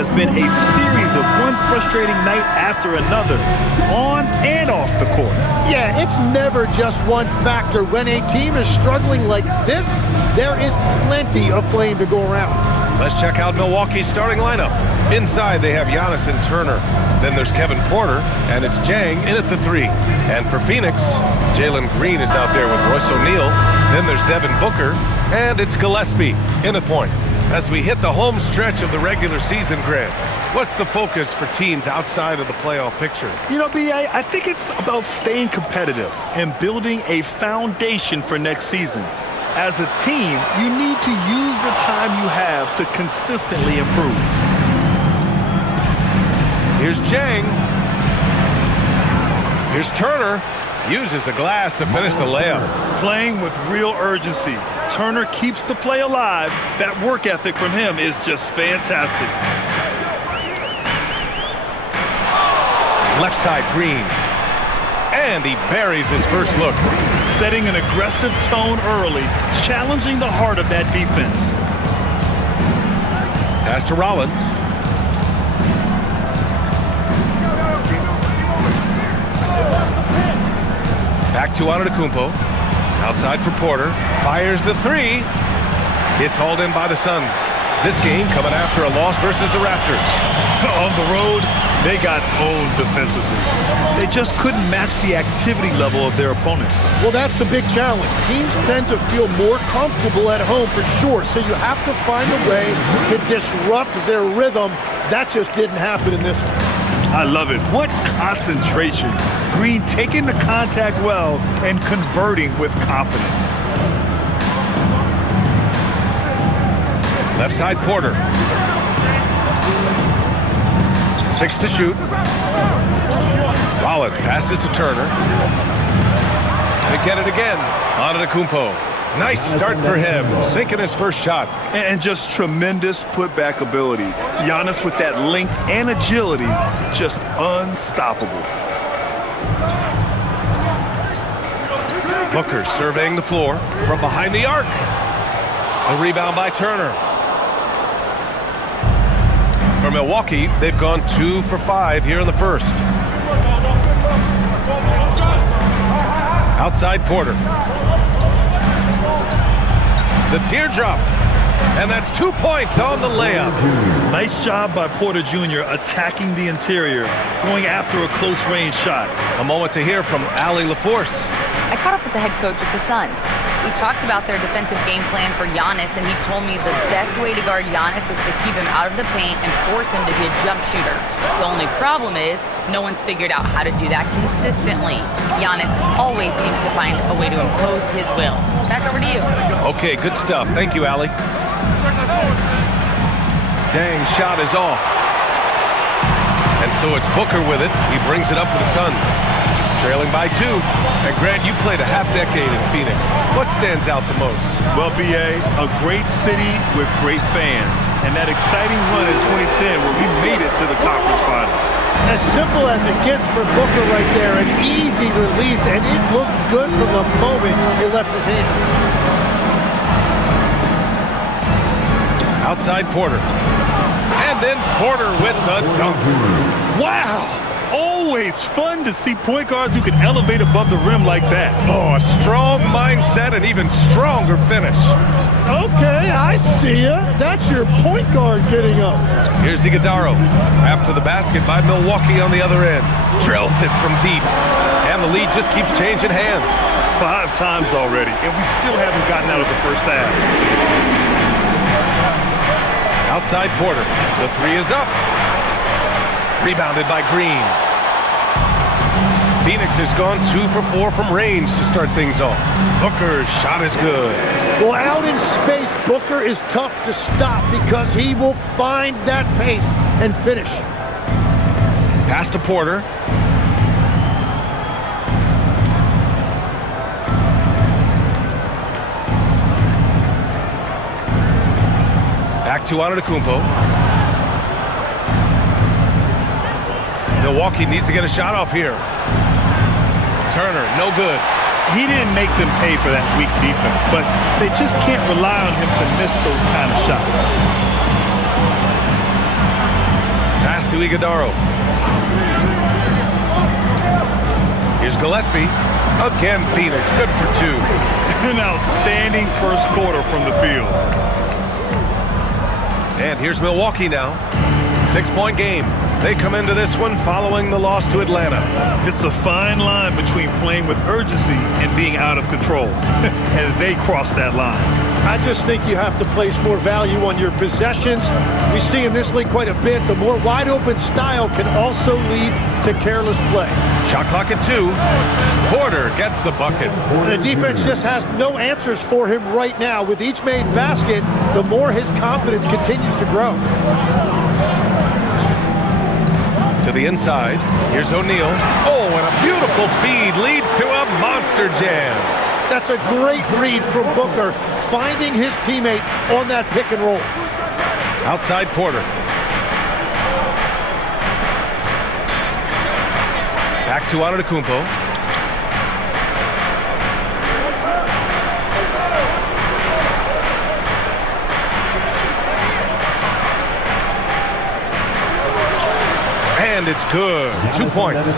has been a series of one frustrating night after another, on and off the court. Yeah, it's never just one factor. When a team is struggling like this, there is plenty of blame to go around. Let's check out Milwaukee's starting lineup. Inside, they have Giannis and Turner. Then there's Kevin Porter, and it's Jang in at the 3. And for Phoenix, Jalen Green is out there with Royce O'Neal. Then there's Devin Booker, and it's Gillespie in at point. As we hit the home stretch of the regular season, Grant, what's the focus for teams outside of the playoff picture? You know, B.A., I think it's about staying competitive and building a foundation for next season. As a team, you need to use the time you have to consistently improve. Here's Jang. Here's Turner. Uses the glass to finish the layup. Playing with real urgency. Turner keeps the play alive. That work ethic from him is just fantastic. Left side, Green. And he buries his first look. Setting an aggressive tone early, challenging the heart of that defense. Pass to Rollins. Back to Antetokounmpo. Outside for Porter. Fires the 3. It's hauled in by the Suns. This game coming after a loss versus the Raptors. On the road, they got owned defensively. They just couldn't match the activity level of their opponent. Well, that's the big challenge. Teams tend to feel more comfortable at home for sure, so you have to find a way to disrupt their rhythm. That just didn't happen in this one. I love it. What concentration. Green taking the contact well and converting with confidence. Left side, Porter. 6 to shoot. Rollins passes to Turner. They get it again. Antetokounmpo. Nice start for him. Sinking his first shot. And just tremendous putback ability. Giannis with that length and agility, just unstoppable. Booker surveying the floor from behind the arc. A rebound by Turner. For Milwaukee, they've gone 2 for 5 here in the first. Outside Porter. The teardrop. And that's 2 points on the layup. Nice job by Porter Jr. attacking the interior, going after a close-range shot. A moment to hear from Allie LaForce. I caught up with the head coach of the Suns. We talked about their defensive game plan for Giannis, and he told me the best way to guard Giannis is to keep him out of the paint and force him to be a jump shooter. The only problem is no one's figured out how to do that consistently. Giannis always seems to find a way to impose his will. Back over to you. Okay, good stuff. Thank you, Allie. Dang, shot is off. And so it's Booker with it. He brings it up for the Suns. Trailing by 2. And Grant, you played a half-decade in Phoenix. What stands out the most? Well, B.A., a great city with great fans. And that exciting run in 2010 where we made it to the conference finals. As simple as it gets for Booker right there, an easy release, and it looked good from the moment it left his hands. Outside Porter. And then Porter with the dunk. Wow! Always fun to see point guards who can elevate above the rim like that. Oh, a strong mindset and even stronger finish. Okay, I see ya. That's your point guard getting up. Here's Iguodala after the basket by Milwaukee on the other end. Drills it from deep. And the lead just keeps changing hands. 5 times already, and we still haven't gotten out of the first half. Outside Porter. The 3 is up. Rebounded by Green. Phoenix has gone 2 for 4 from range to start things off. Booker's shot is good. Well, out in space, Booker is tough to stop because he will find that pace and finish. Pass to Porter. Back to Antetokounmpo. Milwaukee needs to get a shot off here. Turner, no good. He didn't make them pay for that weak defense, but they just can't rely on him to miss those kind of shots. to Iguodala. Here's Gillespie. Again, Phoenix. Good for 2. An outstanding first quarter from the field. And here's Milwaukee now. 6-point game. They come into this one following the loss to Atlanta. It's a fine line between playing with urgency and being out of control. And they crossed that line. I just think you have to place more value on your possessions. We see in this league quite a bit. The more wide-open style can also lead to careless play. Shot clock at 2. Porter gets the bucket. The defense just has no answers for him right now. With each made basket, the more his confidence continues to grow. To the inside. Here's O'Neal. Oh, and a beautiful feed leads to a monster jam. That's a great read from Booker, finding his teammate on that pick and roll. Outside Porter. Back to Antetokounmpo. And it's good. 2 points.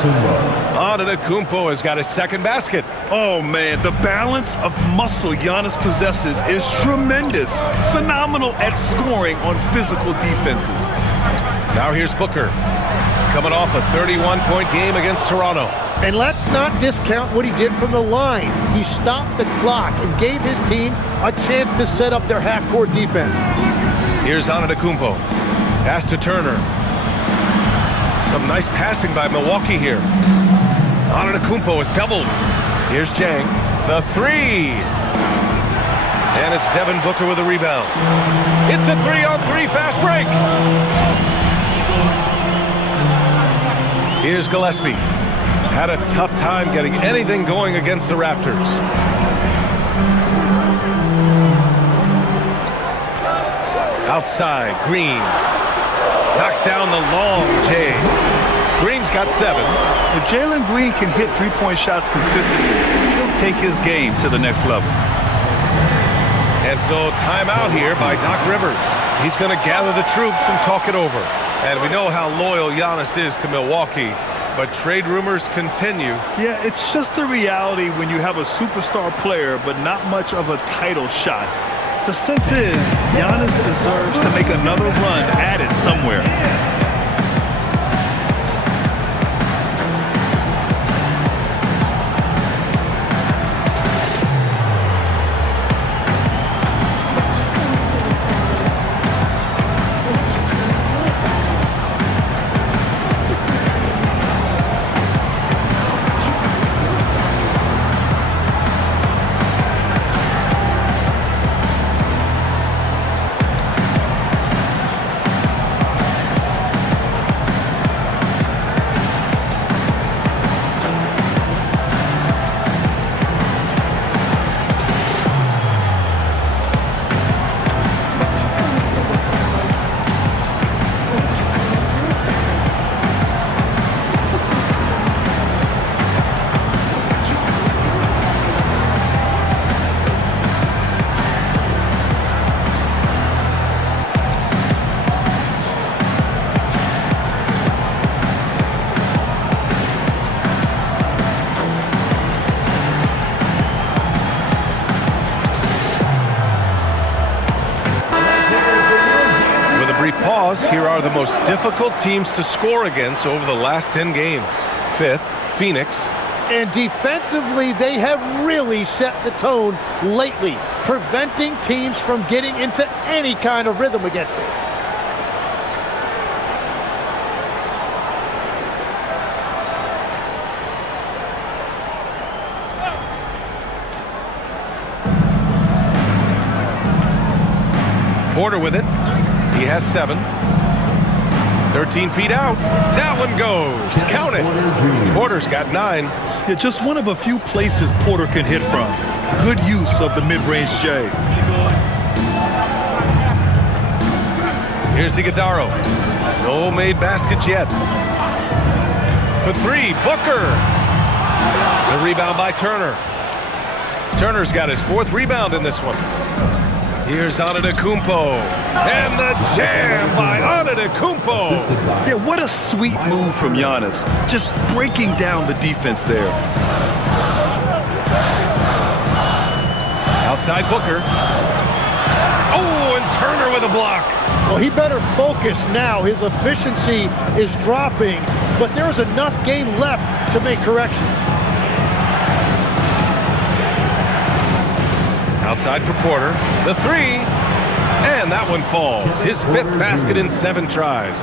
Antetokounmpo has got his second basket. Oh, man, the balance of muscle Giannis possesses is tremendous. Phenomenal at scoring on physical defenses. Now here's Booker, coming off a 31-point game against Toronto. And let's not discount what he did from the line. He stopped the clock and gave his team a chance to set up their half-court defense. Here's Antetokounmpo. Pass to Turner. Some nice passing by Milwaukee here. Antetokounmpo is doubled. Here's Jang. The 3. And it's Devin Booker with a rebound. It's a 3-on-3 fast break. Here's Gillespie. Had a tough time getting anything going against the Raptors. Outside, Green. Knocks down the long J. Green's got 7. If Jalen Green can hit three-point shots consistently, he'll take his game to the next level. And so timeout here by Doc Rivers. He's going to gather the troops and talk it over. And we know how loyal Giannis is to Milwaukee, but trade rumors continue. Yeah, it's just the reality when you have a superstar player but not much of a title shot. The sense is Giannis deserves to make another run at it somewhere. Here are the most difficult teams to score against over the last 10 games. 5th, Phoenix. And defensively, they have really set the tone lately, preventing teams from getting into any kind of rhythm against them. Porter with it. He has 7. 13 feet out. That one goes. Count it. Porter's got 9. Yeah, just one of a few places Porter can hit from. Good use of the mid-range J. Here's Iguodala. No made baskets yet. For 3, Booker. The rebound by Turner. Turner's got his 4th rebound in this one. Here's Antetokounmpo. And the jam by Antetokounmpo. Yeah, what a sweet move from Giannis. Just breaking down the defense there. Outside Booker. Oh, and Turner with a block. Well, he better focus now. His efficiency is dropping, but there is enough game left to make corrections. Outside for Porter. The three. And that one falls. His 5th basket in 7 tries.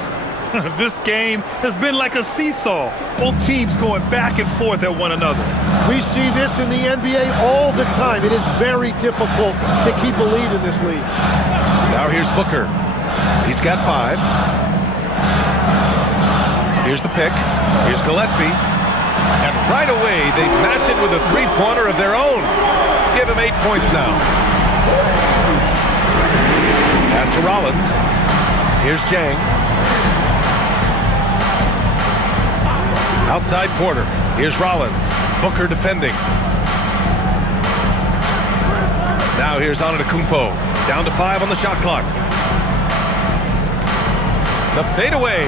This game has been like a seesaw. Both teams going back and forth at one another. We see this in the NBA all the time. It is very difficult to keep a lead in this league. Now here's Booker. He's got 5. Here's the pick. Here's Gillespie. And right away, they match it with a three-pointer of their own. Give him 8 points now. Pass to Rollins. Here's Jang. Outside Porter. Here's Rollins. Booker defending. Now here's Antetokounmpo. Down to 5 on the shot clock. The fadeaway.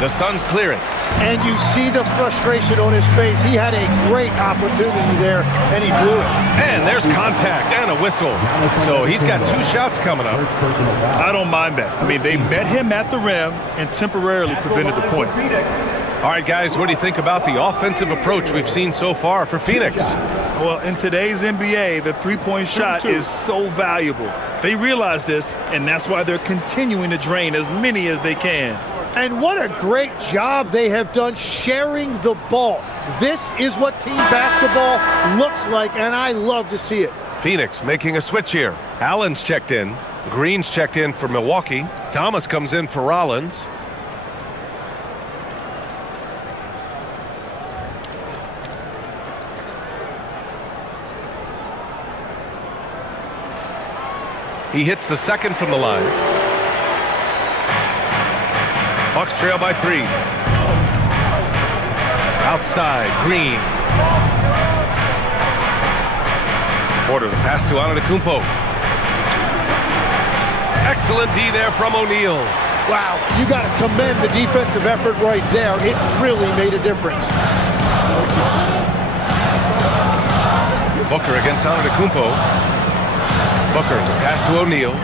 The Suns clear it. And you see the frustration on his face. He had a great opportunity there, and he blew it. And there's contact and a whistle. So he's got 2 shots coming up. I don't mind that. I mean, they met him at the rim and temporarily prevented the point. All right, guys, what do you think about the offensive approach we've seen so far for Phoenix? Well, in today's NBA, the three-point shot is so valuable. They realize this, and that's why they're continuing to drain as many as they can. And what a great job they have done sharing the ball. This is what team basketball looks like, and I love to see it. Phoenix making a switch here. Allen's checked in. Green's checked in for Milwaukee. Thomas comes in for Rollins. He hits the second from the line. Bucks trail by 3. Outside, Green. Porter, the pass to Antetokounmpo. Excellent D there from O'Neal. Wow, you got to commend the defensive effort right there. It really made a difference. Booker against Antetokounmpo. Booker, the pass to O'Neal.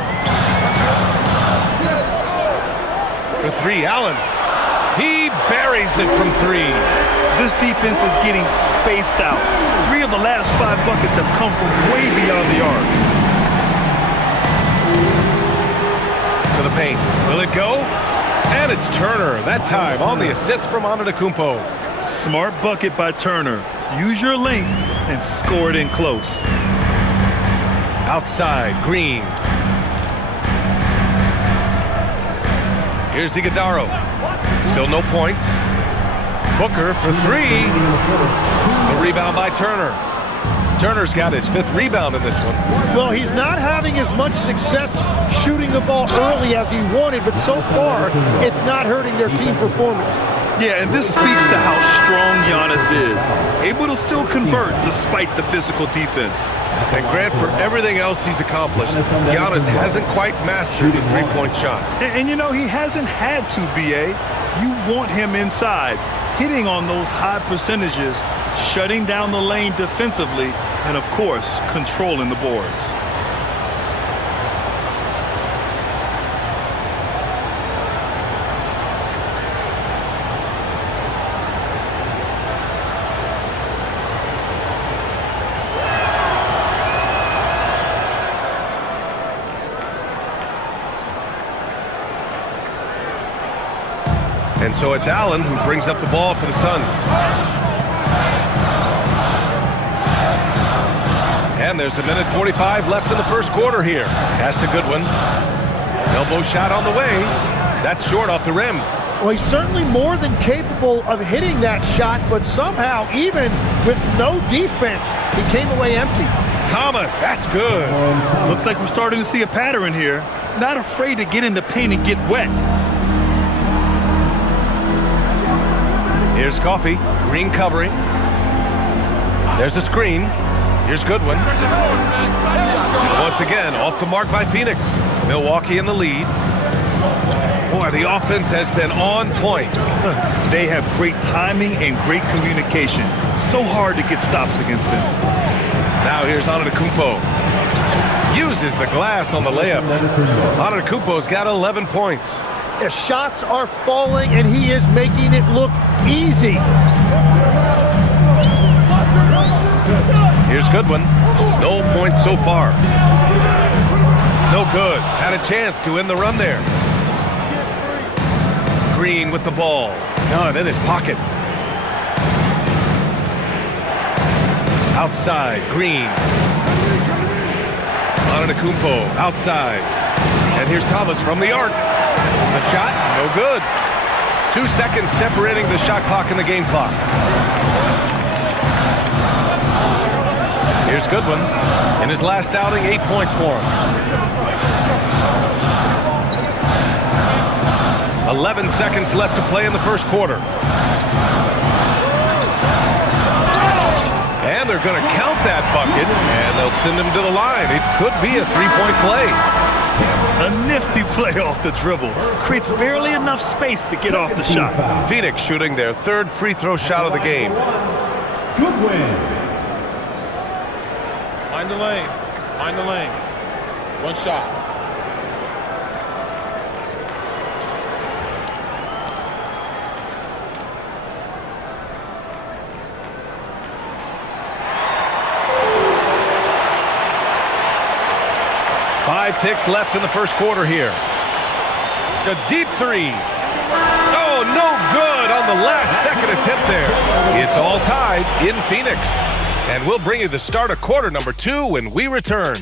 For 3, Allen. He buries it from 3. This defense is getting spaced out. 3 of the last 5 buckets have come from way beyond the arc. To the paint. Will it go? And it's Turner, that time on the assist from Antetokounmpo. Smart bucket by Turner. Use your length and score it in close. Outside, Green. Here's Iguodala. Still no points. Booker for 3. The rebound by Turner. Turner's got his 5th rebound in this one. Well, he's not having as much success shooting the ball early as he wanted, but so far, it's not hurting their team performance. Yeah, and this speaks to how strong Giannis is. Able to still convert despite the physical defense. And Grant, for everything else he's accomplished, Giannis hasn't quite mastered the three-point shot. And you know, he hasn't had to, B.A. You want him inside, hitting on those high percentages, shutting down the lane defensively, and of course, controlling the boards. And so it's Allen who brings up the ball for the Suns. And there's 1:45 left in the first quarter here. Pass to Goodwin. Elbow shot on the way. That's short off the rim. Well, he's certainly more than capable of hitting that shot, but somehow, even with no defense, he came away empty. Thomas, that's good. Looks like we're starting to see a pattern here. Not afraid to get in the paint and get wet. Here's Coffey. Green covering. There's a screen. Here's Goodwin. Once again, off the mark by Phoenix. Milwaukee in the lead. Boy, the offense has been on point. They have great timing and great communication. So hard to get stops against them. Now here's Antetokounmpo. Uses the glass on the layup. Antetokounmpo's got 11 points. The shots are falling, and he is making it look easy. Here's Goodwin. No points so far. No good. Had a chance to end the run there. Green with the ball. Done in his pocket. Outside, Green. Antetokounmpo outside. And here's Thomas from the arc. The shot, no good. 2 seconds separating the shot clock and the game clock. Here's Goodwin. In his last outing, 8 points for him. 11 seconds left to play in the first quarter. And they're going to count that bucket, and they'll send him to the line. It could be a three-point play. A nifty play off the dribble. Creates barely enough space to get off the shot. Phoenix shooting their third free throw shot of the game. Mind the lanes. Mind the lanes. One shot. Five ticks left in the first quarter here. A deep three. Oh, no good on the last second attempt there. It's all tied in Phoenix. And we'll bring you the start of quarter number 2 when we return.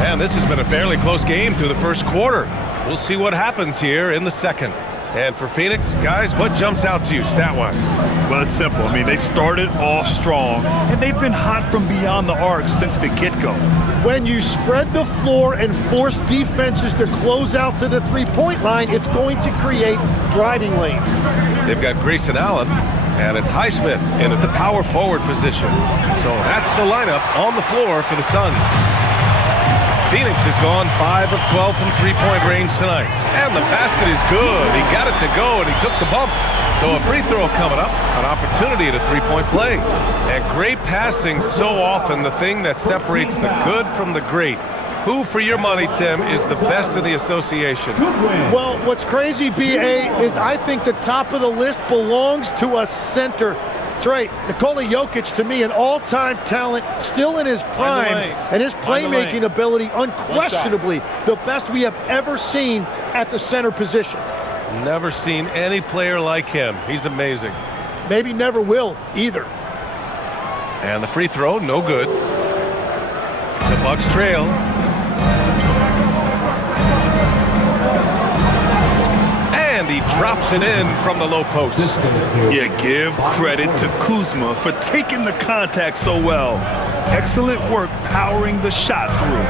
And this has been a fairly close game through the first quarter. We'll see what happens here in the second. And for Phoenix, guys, what jumps out to you stat-wise? Well, it's simple. I mean, they started off strong, and they've been hot from beyond the arc since the get-go. When you spread the floor and force defenses to close out to the three-point line, it's going to create driving lanes. They've got Grayson Allen, and it's Highsmith in at the power forward position. So that's the lineup on the floor for the Suns. Phoenix has gone 5 of 12 from three-point range tonight. And the basket is good. He got it to go, and he took the bump. So a free throw coming up, an opportunity at a three-point play. And great passing, so often the thing that separates the good from the great. Who, for your money, Tim, is the best in the association? Well, what's crazy, B.A., is I think the top of the list belongs to a center. Trey, Nikola Jokic, to me, an all-time talent, still in his prime, and his playmaking ability, unquestionably the best we have ever seen at the center position. Never seen any player like him. He's amazing. Maybe never will, either. And the free throw, no good. The Bucks trail. And he drops it in from the low post. Yeah, give credit to Kuzma for taking the contact so well. Excellent work powering the shot through.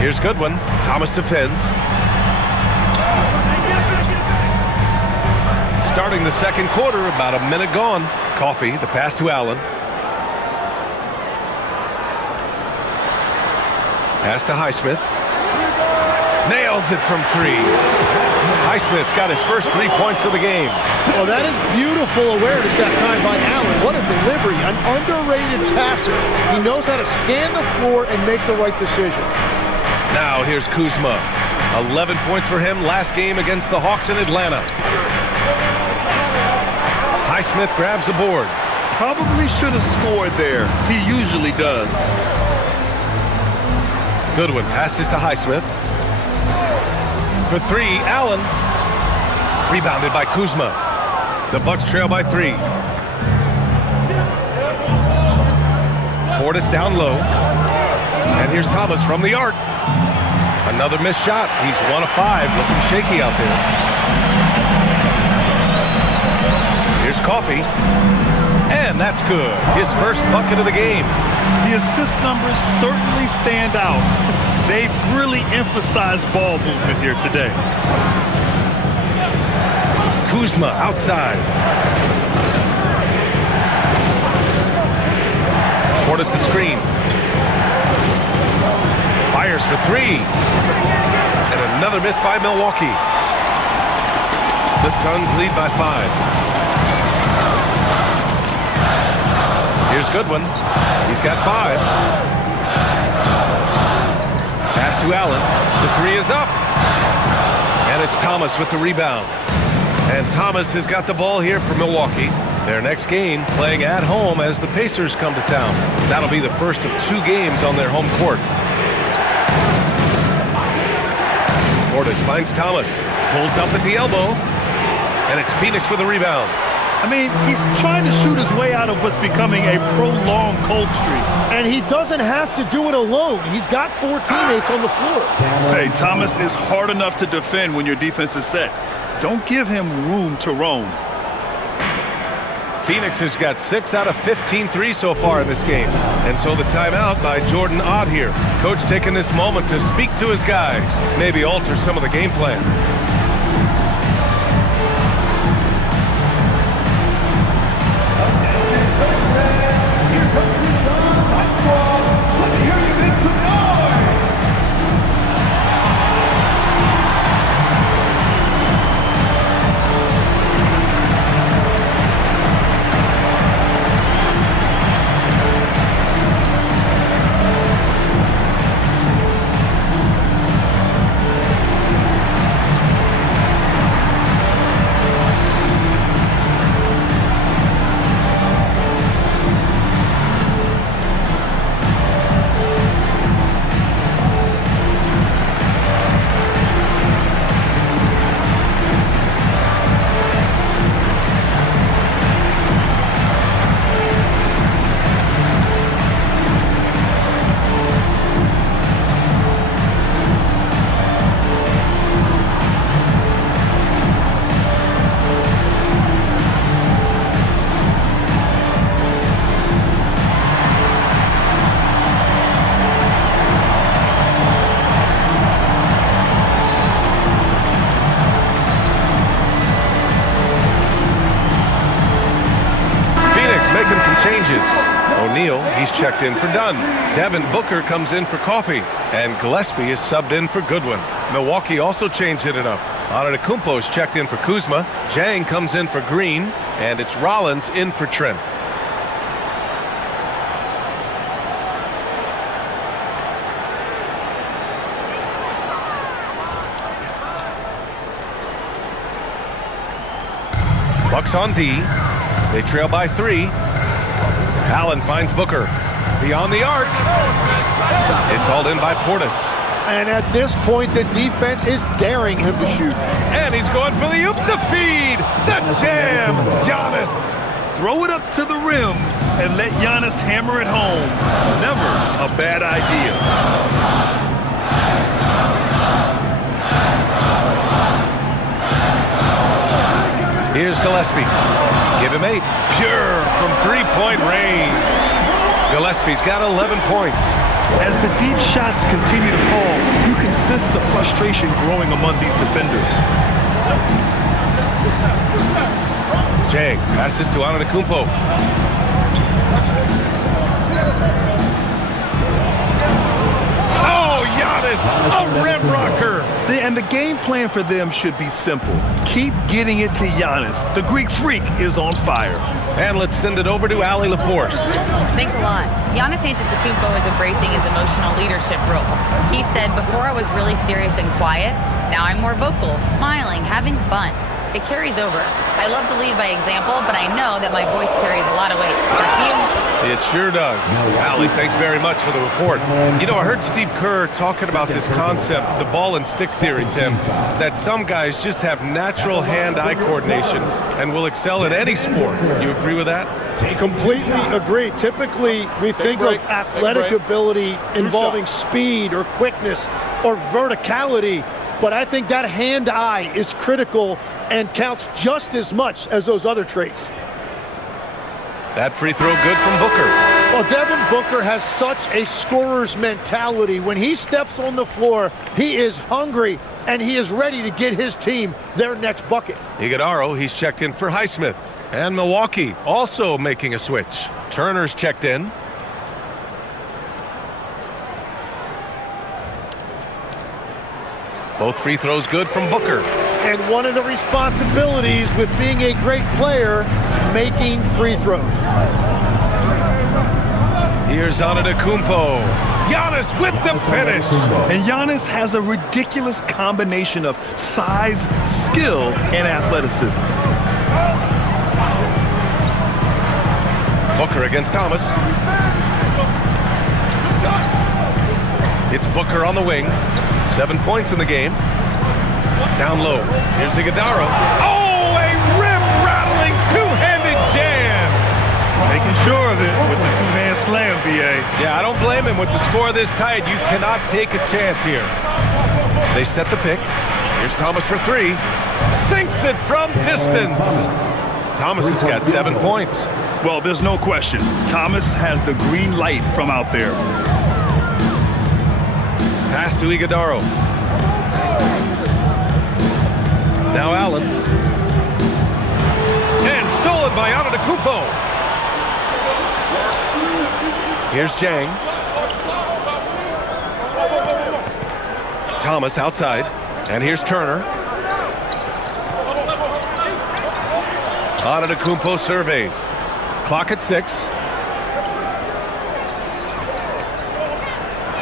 Here's Goodwin. Thomas defends. Starting the second quarter, about a minute gone. Coffey, the pass to Allen. Pass to Highsmith. Nails it from 3. Highsmith's got his first 3 points of the game. Well, that is beautiful awareness that time by Allen. What a delivery, an underrated passer. He knows how to scan the floor and make the right decision. Now here's Kuzma. 11 points for him last game against the Hawks in Atlanta. Highsmith grabs the board. Probably should have scored there. He usually does. Goodwin passes to Highsmith. For 3, Allen. Rebounded by Kuzma. The Bucks trail by 3. Portis down low. And here's Thomas from the arc. Another missed shot. He's 1 of 5, looking shaky out there. Here's Coffee. And that's good. His first bucket of the game. The assist numbers certainly stand out. They've really emphasized ball movement here today. Kuzma outside. Portis the screen. Fires for 3. And another miss by Milwaukee. The Suns lead by 5. Here's Goodwin. He's got 5. Pass to Allen. The 3 is up. And it's Thomas with the rebound. And Thomas has got the ball here for Milwaukee. Their next game playing at home as the Pacers come to town. That'll be the first of 2 games on their home court. Portis finds Thomas. Pulls up at the elbow. And it's Phoenix with the rebound. I mean, he's trying to shoot his way out of what's becoming a prolonged cold streak. And he doesn't have to do it alone. He's got 4 teammates on the floor. Hey, Thomas is hard enough to defend when your defense is set. Don't give him room to roam. Phoenix has got 6 out of 15 threes so far in this game. And so the timeout by Jordan Ott here. Coach taking this moment to speak to his guys. Maybe alter some of the game plan. Making some changes. O'Neal, he's checked in for Dunn. Devin Booker comes in for Coffee. And Gillespie is subbed in for Goodwin. Milwaukee also changing it up. Antetokounmpo is checked in for Kuzma. Jang comes in for Green. And it's Rollins in for Trent. Bucks on D. They trail by 3. Allen finds Booker. Beyond the arc. It's hauled in by Portis. And at this point, the defense is daring him to shoot. And he's going for the oop, the feed, the jam. Giannis. Throw it up to the rim and let Giannis hammer it home. Never a bad idea. Here's Gillespie. Give him 8. Pure from 3-point range. Gillespie's got 11 points. As the deep shots continue to fall, you can sense the frustration growing among these defenders. Jang passes to Antetokounmpo. Oh, Giannis, a rim rocker. And the game plan for them should be simple. Keep getting it to Giannis. The Greek freak is on fire. And let's send it over to Allie LaForce. Thanks a lot. Giannis Antetokounmpo is embracing his emotional leadership role. He said, before I was really serious and quiet, now I'm more vocal, smiling, having fun. It carries over. I love to lead by example, but I know that my voice carries a lot of weight. Back to you. It sure does. Allie, thanks very much for the report. You know, I heard Steve Kerr talking about this concept, the ball and stick theory, Tim, that some guys just have natural hand-eye coordination and will excel in any sport. You agree with that? Completely agree. Typically, we think of athletic ability involving speed or quickness or verticality, but I think that hand-eye is critical and counts just as much as those other traits. That free throw good from Booker. Well, Devin Booker has such a scorer's mentality. When he steps on the floor, he is hungry, and he is ready to get his team their next bucket. Iguodala, he's checked in for Highsmith. And Milwaukee also making a switch. Turner's checked in. Both free throws good from Booker. And one of the responsibilities with being a great player is making free throws. Here's Antetokounmpo. Giannis with the finish. And Giannis has a ridiculous combination of size, skill, and athleticism. Booker against Thomas. It's Booker on the wing. 7 points in the game. Down low. Here's Iguodala. Oh, a rim-rattling two-handed jam. Making sure of it with the two-hand slam, B.A. Yeah, I don't blame him. With the score this tight, you cannot take a chance here. They set the pick. Here's Thomas for three. Sinks it from distance. Thomas has got 7 points. Well, there's no question. Thomas has the green light from out there. Pass to Iguodala. Now Allen. And stolen by Antetokounmpo. Here's Jang. Thomas outside. And here's Turner. Antetokounmpo surveys. Clock at 6.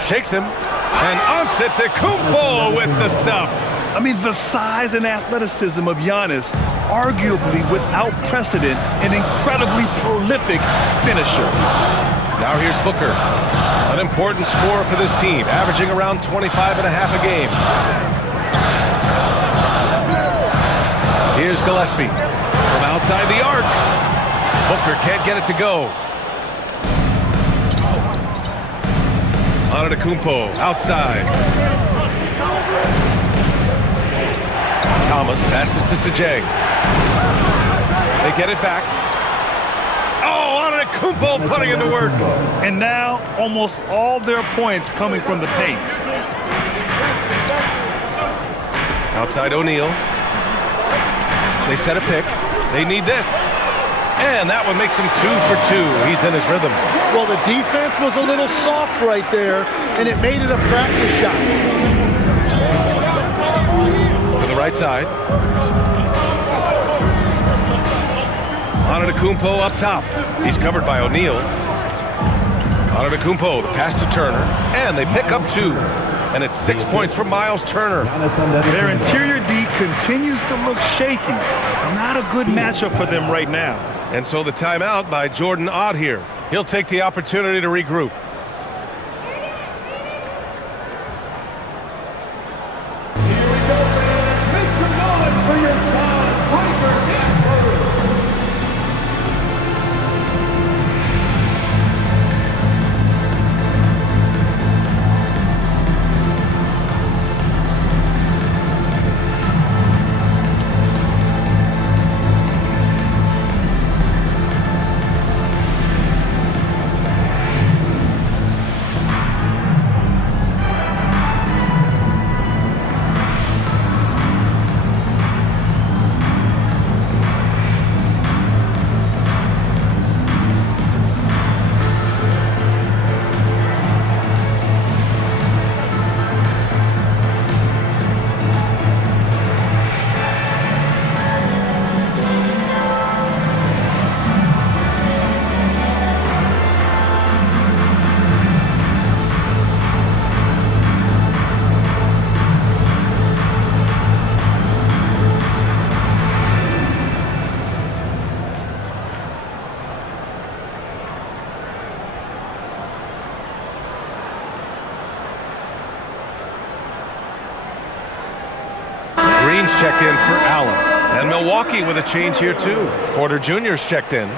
Shakes him. And Antetokounmpo with the stuff. I mean, the size and athleticism of Giannis, arguably without precedent, an incredibly prolific finisher. Now here's Booker. An important scorer for this team, averaging around 25 and a half a game. Here's Gillespie from outside the arc. Booker can't get it to go. Antetokounmpo outside. Thomas passes to Sajang. They get it back. Oh, Antetokounmpo putting it to work. And now almost all their points coming from the paint. Outside O'Neal. They set a pick. They need this. And that one makes him 2 for 2. He's in his rhythm. Well, the defense was a little soft right there, and it made it a practice shot. To the right side. Antetokounmpo up top. He's covered by O'Neal. Antetokounmpo, the pass to Turner. And they pick up 2. And it's 6 points for Miles Turner. Their interior D continues to look shaky. Not a good matchup for them right now. And so the timeout by Jordan Ott here. He'll take the opportunity to regroup. Green's checked in for Allen. And Milwaukee with a change here too. Porter Jr.'s checked in.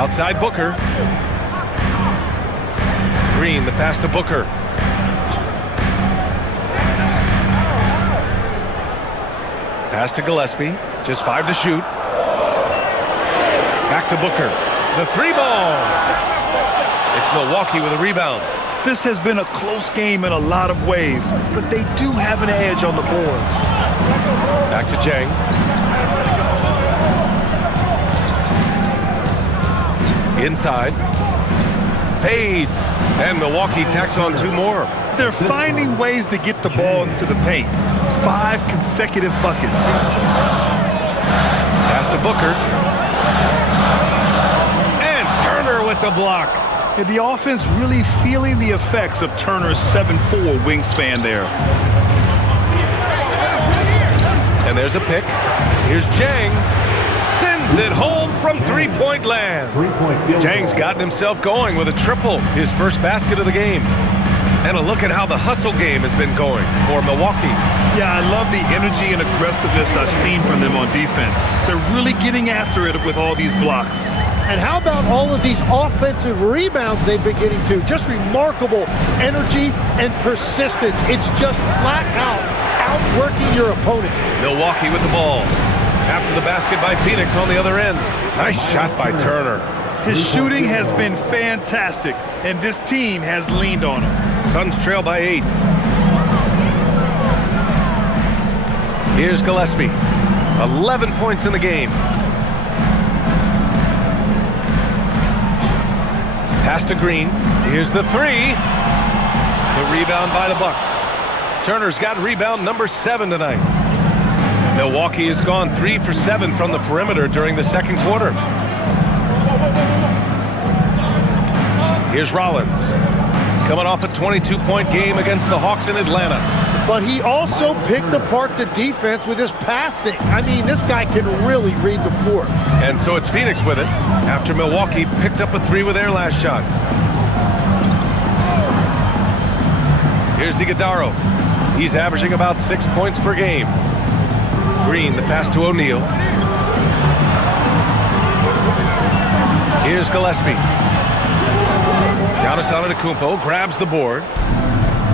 Outside Booker. Green, the pass to Booker. Pass to Gillespie. Just 5 to shoot. Back to Booker. The 3-ball. It's Milwaukee with a rebound. This has been a close game in a lot of ways, but they do have an edge on the boards. Back to Jang. Inside. Fades. And Milwaukee tacks on 2 more. They're finding ways to get the ball into the paint. 5 consecutive buckets. Pass to Booker. And Turner with the block. And the offense really feeling the effects of Turner's 7'4" wingspan there. And there's a pick. Here's Jang. Sends it home from 3-point land. Jang's gotten himself going with a triple, his first basket of the game. And a look at how the hustle game has been going for Milwaukee. Yeah, I love the energy and aggressiveness I've seen from them on defense. They're really getting after it with all these blocks. And how about all of these offensive rebounds they've been getting to? Just remarkable energy and persistence. It's just flat out outworking your opponent. Milwaukee with the ball. After the basket by Phoenix on the other end. Nice shot by Turner. His shooting has been fantastic, and this team has leaned on him. Suns trail by 8. Here's Gillespie. 11 points in the game. Pass to Green. Here's the 3. The rebound by the Bucks. Turner's got rebound number 7 tonight. Milwaukee has gone 3 for 7 from the perimeter during the second quarter. Here's Rollins. Coming off a 22-point game against the Hawks in Atlanta. But he also picked apart the defense with his passing. I mean, this guy can really read the floor. And so it's Phoenix with it after Milwaukee picked up a 3 with their last shot. Here's Iguodala. He's averaging about 6 points per game. Green, the pass to O'Neal. Here's Gillespie. Giannis Antetokounmpo grabs the board.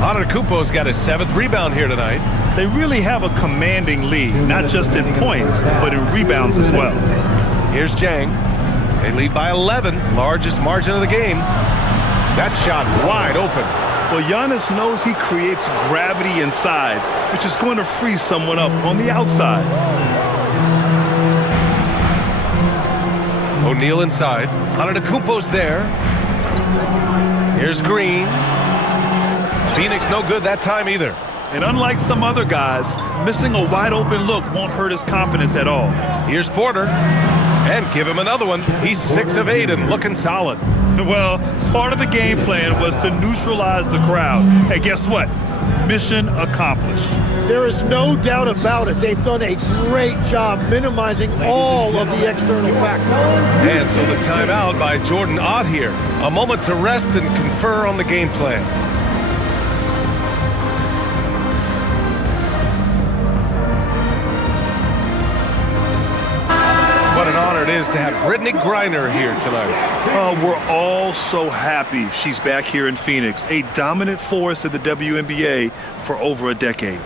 Antetokounmpo's got his 7th rebound here tonight. They really have a commanding lead, not just in points, but in rebounds as well. Here's Jang. They lead by 11, largest margin of the game. That shot wide open. Well, Giannis knows he creates gravity inside, which is going to free someone up on the outside. O'Neal inside. Antetokounmpo's there. Here's Green. Phoenix no good that time either. And unlike some other guys, missing a wide open look won't hurt his confidence at all. Here's Porter. And give him another one. He's 6 of 8 and looking solid. Well, part of the game plan was to neutralize the crowd. Hey, guess what? Mission accomplished. There is no doubt about it. They've done a great job minimizing all of the external factors. And so the timeout by Jordan Ott here. A moment to rest and confer on the game plan. What an honor it is to have Brittany Griner here tonight. We're all so happy she's back here in Phoenix, a dominant force in the WNBA for over a decade.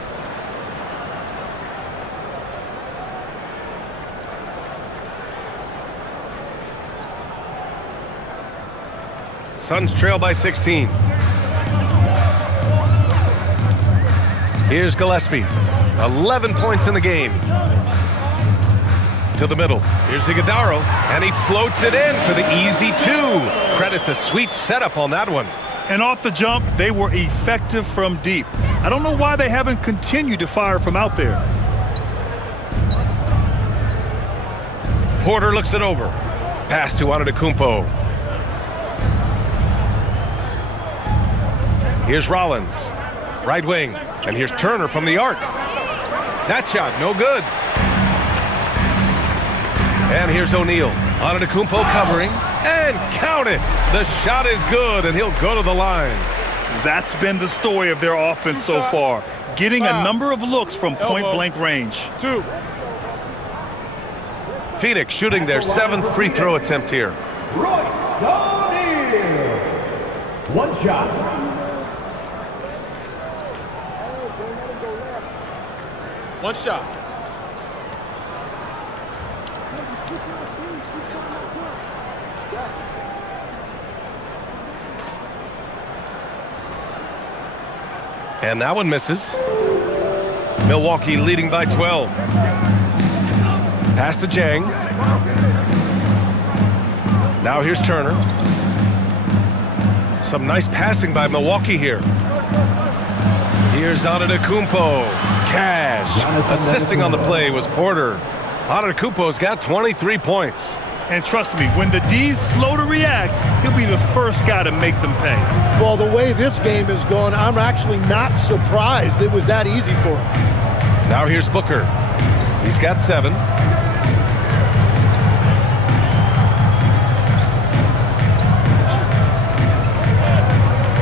Suns trail by 16. Here's Gillespie. 11 points in the game. To the middle. Here's Iguodala, and he floats it in for the easy 2. Credit the sweet setup on that one. And off the jump, they were effective from deep. I don't know why they haven't continued to fire from out there. Porter looks it over. Pass to Antetokounmpo. Here's Rollins. Right wing. And here's Turner from the arc. That shot, no good. And here's O'Neal. Antetokounmpo covering. And count it. The shot is good, and he'll go to the line. That's been the story of their offense so far. Getting a number of looks from point-blank range. 2. Phoenix shooting their 7th free throw attempt here. One shot. One shot. And that one misses. Milwaukee leading by 12. Pass to Jang. Now here's Turner. Some nice passing by Milwaukee here. Here's Antetokounmpo. Cash. Assisting on the play was Porter. Antetokounmpo's got 23 points. And trust me, when the D's slow to react, he'll be the first guy to make them pay. Well, the way this game is going, I'm actually not surprised it was that easy for him. Now here's Booker. He's got 7.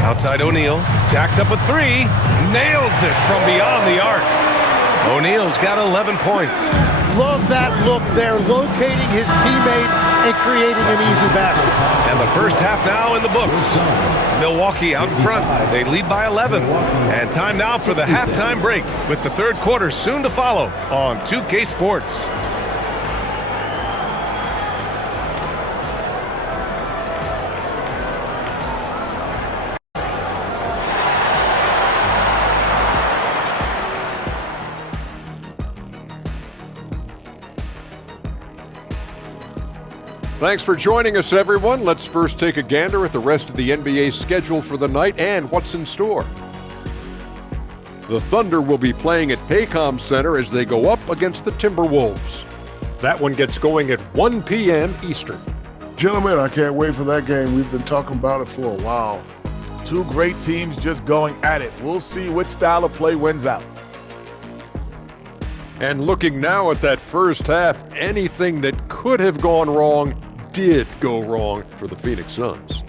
Outside O'Neal. Jacks up a 3. Nails it from beyond the arc. O'Neal's got 11 points. Love that look there, locating his teammate and creating an easy basket. And the first half now in the books. Milwaukee out in front. They lead by 11. And time now for the halftime break, with the third quarter soon to follow on 2K Sports. Thanks for joining us, everyone. Let's first take a gander at the rest of the NBA schedule for the night and what's in store. The Thunder will be playing at Paycom Center as they go up against the Timberwolves. That one gets going at 1 p.m. Eastern. Gentlemen, I can't wait for that game. We've been talking about it for a while. Two great teams just going at it. We'll see which style of play wins out. And looking now at that first half, anything that could have gone wrong did go wrong for the Phoenix Suns.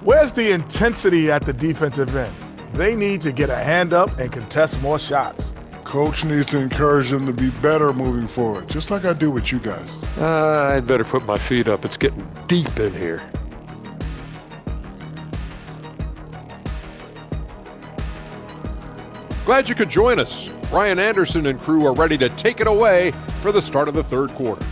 Where's the intensity at the defensive end? They need to get a hand up and contest more shots. Coach needs to encourage them to be better moving forward, just like I do with you guys. I'd better put my feet up. It's getting deep in here. Glad you could join us. Ryan Anderson and crew are ready to take it away for the start of the third quarter.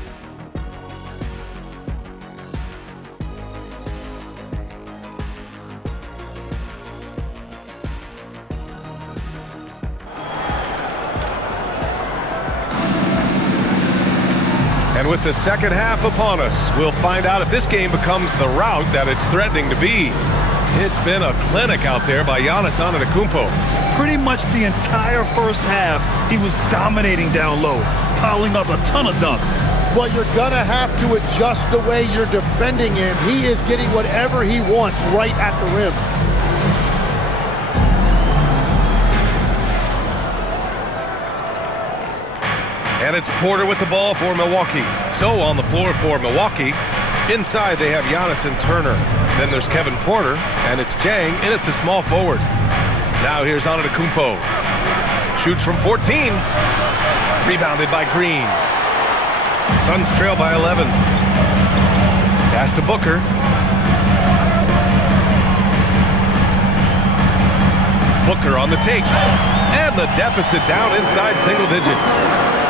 And with the second half upon us, we'll find out if this game becomes the rout that it's threatening to be. It's been a clinic out there by Giannis Antetokounmpo. Pretty much the entire first half, he was dominating down low, piling up a ton of dunks. Well, you're going to have to adjust the way you're defending him. He is getting whatever he wants right at the rim. And it's Porter with the ball for Milwaukee. So on the floor for Milwaukee, inside they have Giannis and Turner. Then there's Kevin Porter, and it's Jang in at the small forward. Now here's Antetokounmpo. Shoots from 14. Rebounded by Green. Suns trail by 11. Pass to Booker. Booker on the take. And the deficit down inside single digits.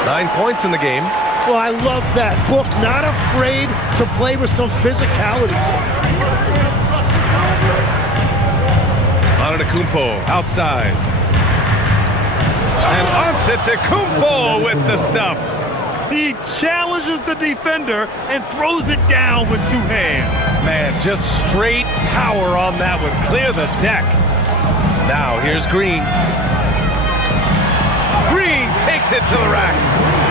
9 points in the game. Well, I love that. Book not afraid to play with some physicality. Antetokounmpo outside. And Antetokounmpo with the stuff. He challenges the defender and throws it down with 2 hands. Man, just straight power on that one. Clear the deck. Now here's Green. Green takes it to the rack.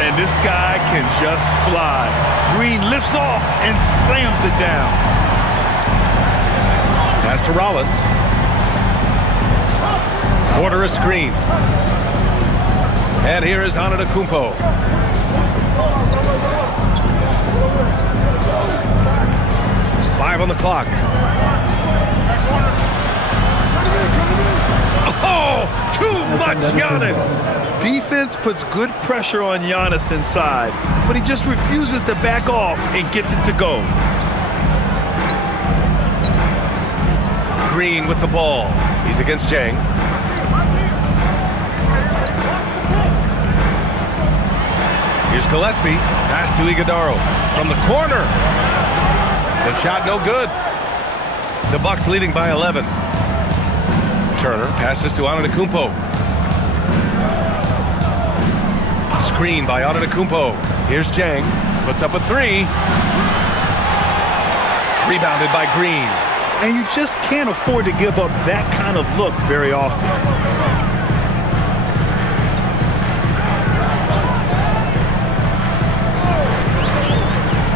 And this guy can just fly. Green lifts off and slams it down. Pass to Rollins. Porter a screen. And here is Antetokounmpo. Five on the clock. Oh, too much Giannis. Defense puts good pressure on Giannis inside, but he just refuses to back off and gets it to go. Green with the ball. He's against Jang. Here's Gillespie. Pass to Iguodaro. From the corner. The shot no good. The Bucks leading by 11. Turner passes to Antetokounmpo. Screen by Antetokounmpo. Here's Jang. Puts up a three. Rebounded by Green. And you just can't afford to give up that kind of look very often.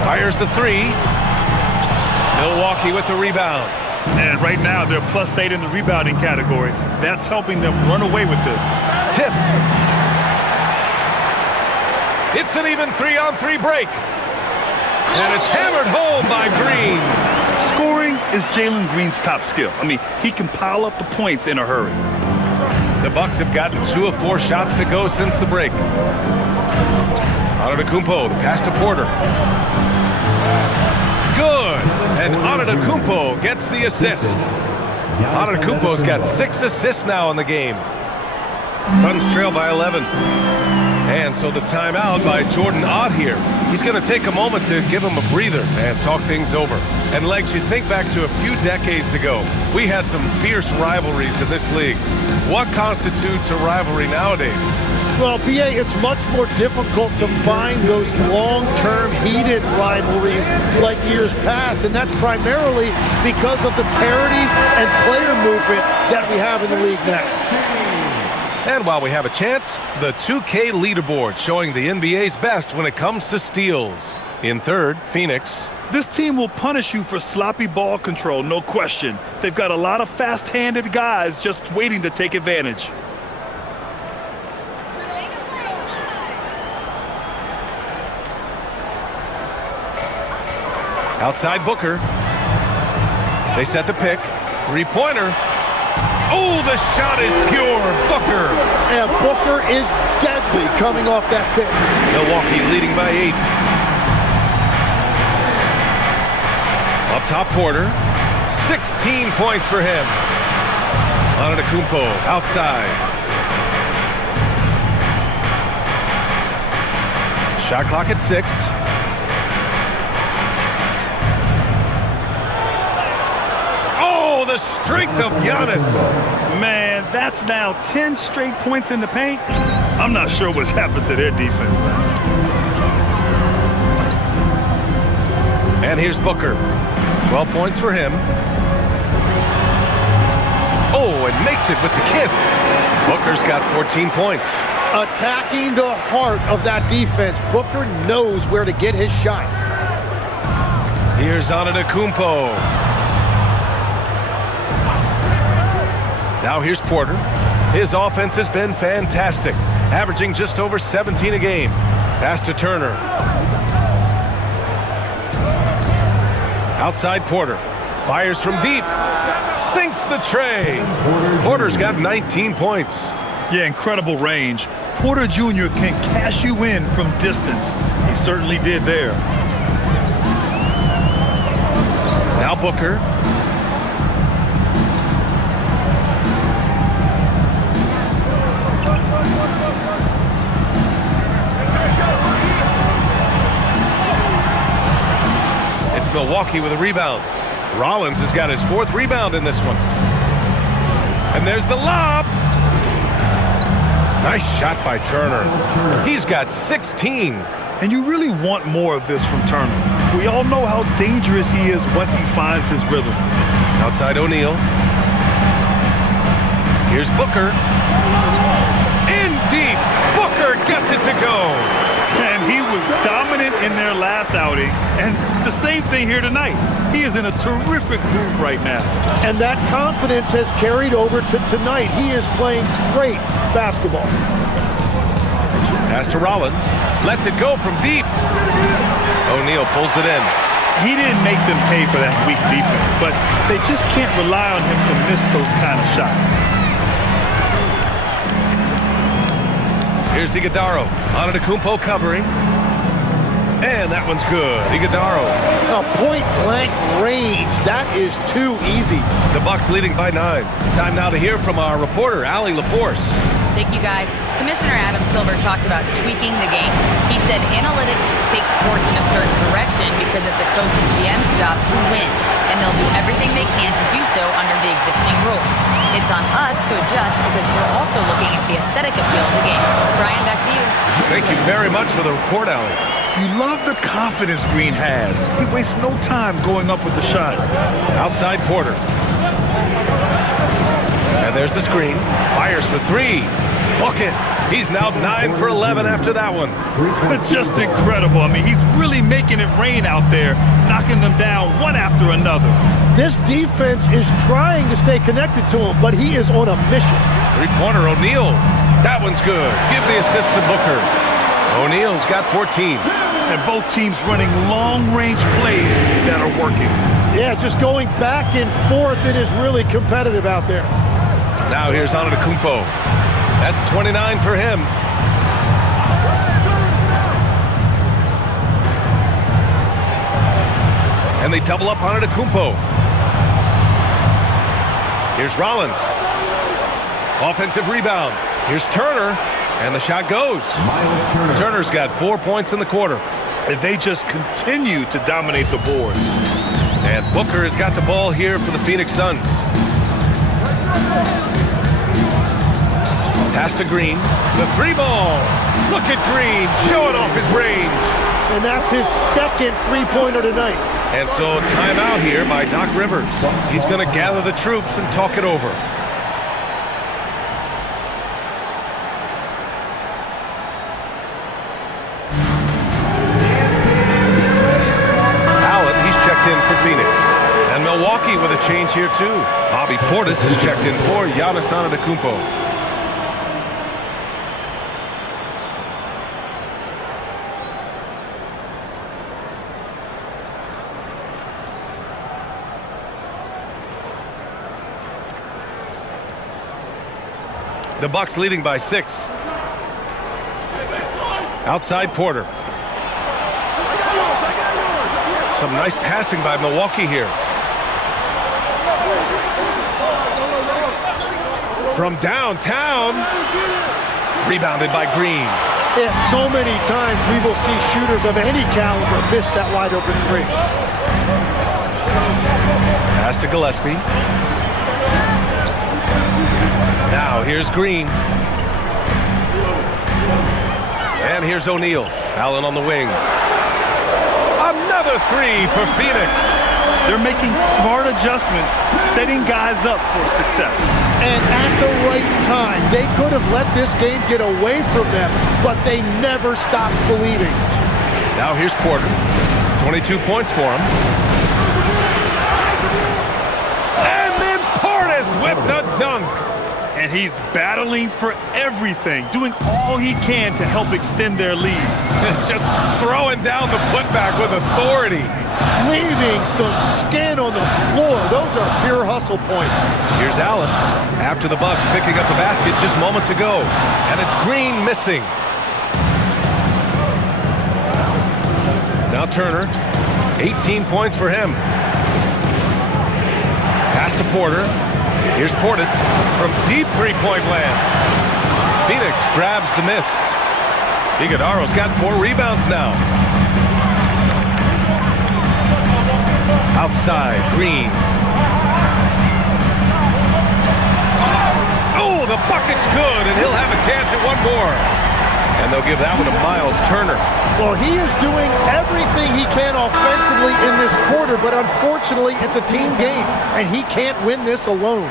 Fires the three. Milwaukee with the rebound. And right now, they're +8 in the rebounding category. That's helping them run away with this. Tipped. It's an even 3-on-3 break. And it's hammered home by Green. Scoring is Jalen Green's top skill. I mean, he can pile up the points in a hurry. The Bucks have gotten 2 of 4 shots to go since the break. Antetokounmpo, the pass to Porter. Good. And Antetokounmpo gets the assist. Antetokounmpo's got 6 assists now in the game. Suns trail by 11. And so the timeout by Jordan Ott here. He's going to take a moment to give him a breather and talk things over. And Legs, you think back to a few decades ago, we had some fierce rivalries in this league. What constitutes a rivalry nowadays? Well, BA, it's much more difficult to find those long-term heated rivalries like years past, and that's primarily because of the parity and player movement that we have in the league now. And while we have a chance, the 2K leaderboard showing the NBA's best when it comes to steals. In third, Phoenix. This team will punish you for sloppy ball control, no question. They've got a lot of fast-handed guys just waiting to take advantage. Outside Booker. They set the pick. Three-pointer. Oh, the shot is pure. Booker. And Booker is deadly coming off that pick. Milwaukee leading by 8. Up top, Porter. 16 points for him. Antetokounmpo outside. Shot clock at 6. The strength of Giannis. Man, that's now 10 straight points in the paint. I'm not sure what's happened to their defense, man. And here's Booker. 12 points for him. Oh, and makes it with the kiss. Booker's got 14 points. Attacking the heart of that defense. Booker knows where to get his shots. Here's Antetokounmpo. Now here's Porter. His offense has been fantastic, averaging just over 17 a game. Pass to Turner. Outside Porter. Fires from deep. Sinks the tray. Porter's got 19 points. Yeah, incredible range. Porter Jr. can cash you in from distance. He certainly did there. Now Booker. Milwaukee with a rebound. Rollins has got his 4th rebound in this one. And there's the lob. Nice shot by Turner. He's got 16. And you really want more of this from Turner. We all know how dangerous he is once he finds his rhythm. Outside O'Neal. Here's Booker. In deep. Booker gets it to go. And he was dominant in their last outing. And the same thing here tonight. He is in a terrific groove right now. And that confidence has carried over to tonight. He is playing great basketball. Pass to Rollins. Lets it go from deep. O'Neal pulls it in. He didn't make them pay for that weak defense, but they just can't rely on him to miss those kind of shots. Here's Iguodaro. Antetokounmpo covering. And that one's good. Iguodala. A point-blank range. That is too easy. The Bucks leading by 9. Time now to hear from our reporter, Allie LaForce. Thank you, guys. Commissioner Adam Silver talked about tweaking the game. He said analytics takes sports in a certain direction because it's a coach and GM's job to win, and they'll do everything they can to do so under the existing rules. It's on us to adjust because we're also looking at the aesthetic appeal of the game. Brian, back to you. Thank you very much for the report, Allie. You love the confidence Green has. He wastes no time going up with the shot. Outside Porter. And there's the screen. Fires for 3. Book it. He's now 9 for 11 after that one. Just incredible. I mean, he's really making it rain out there, knocking them down one after another. This defense is trying to stay connected to him, but he is on a mission. Three-pointer, O'Neal. That one's good. Give the assist to Booker. O'Neal's got 14. And both teams running long-range plays that are working. Yeah, just going back and forth. It is really competitive out there. Now here's Antetokounmpo. That's 29 for him. And they double up Antetokounmpo. Here's Rollins. Offensive rebound. Here's Turner. And the shot goes. Turner's got 4 points in the quarter. And they just continue to dominate the boards. And Booker has got the ball here for the Phoenix Suns. Pass to Green. The 3-ball. Look at Green showing off his range. And that's his second three-pointer tonight. And so timeout here by Doc Rivers. He's going to gather the troops and talk it over. In for Phoenix. And Milwaukee with a change here too. Bobby Portis is checked in for Giannis Antetokounmpo. The Bucks leading by 6. Outside Porter. Some nice passing by Milwaukee here. From downtown. Rebounded by Green. Yeah, so many times we will see shooters of any caliber miss that wide open 3. Pass to Gillespie. Now here's Green. And here's O'Neal. Allen on the wing. Another 3 for Phoenix. They're making smart adjustments, setting guys up for success. And at the right time, they could have let this game get away from them, but they never stopped believing. Now here's Porter. 22 points for him. And then Portis with the dunk. And he's battling for everything, doing all he can to help extend their lead. Just throwing down the putback with authority. Leaving some skin on the floor. Those are pure hustle points. Here's Allen after the Bucks picking up the basket just moments ago. And it's Green missing. Now Turner, 18 points for him. Pass to Porter. Here's Portis from deep three-point land. Phoenix grabs the miss. Iguodala's got 4 rebounds now. Outside, Green. Oh, the bucket's good, and he'll have a chance at one more. And they'll give that one to Miles Turner. Well, he is doing everything he can offensively in this quarter, but unfortunately, it's a team game, and he can't win this alone.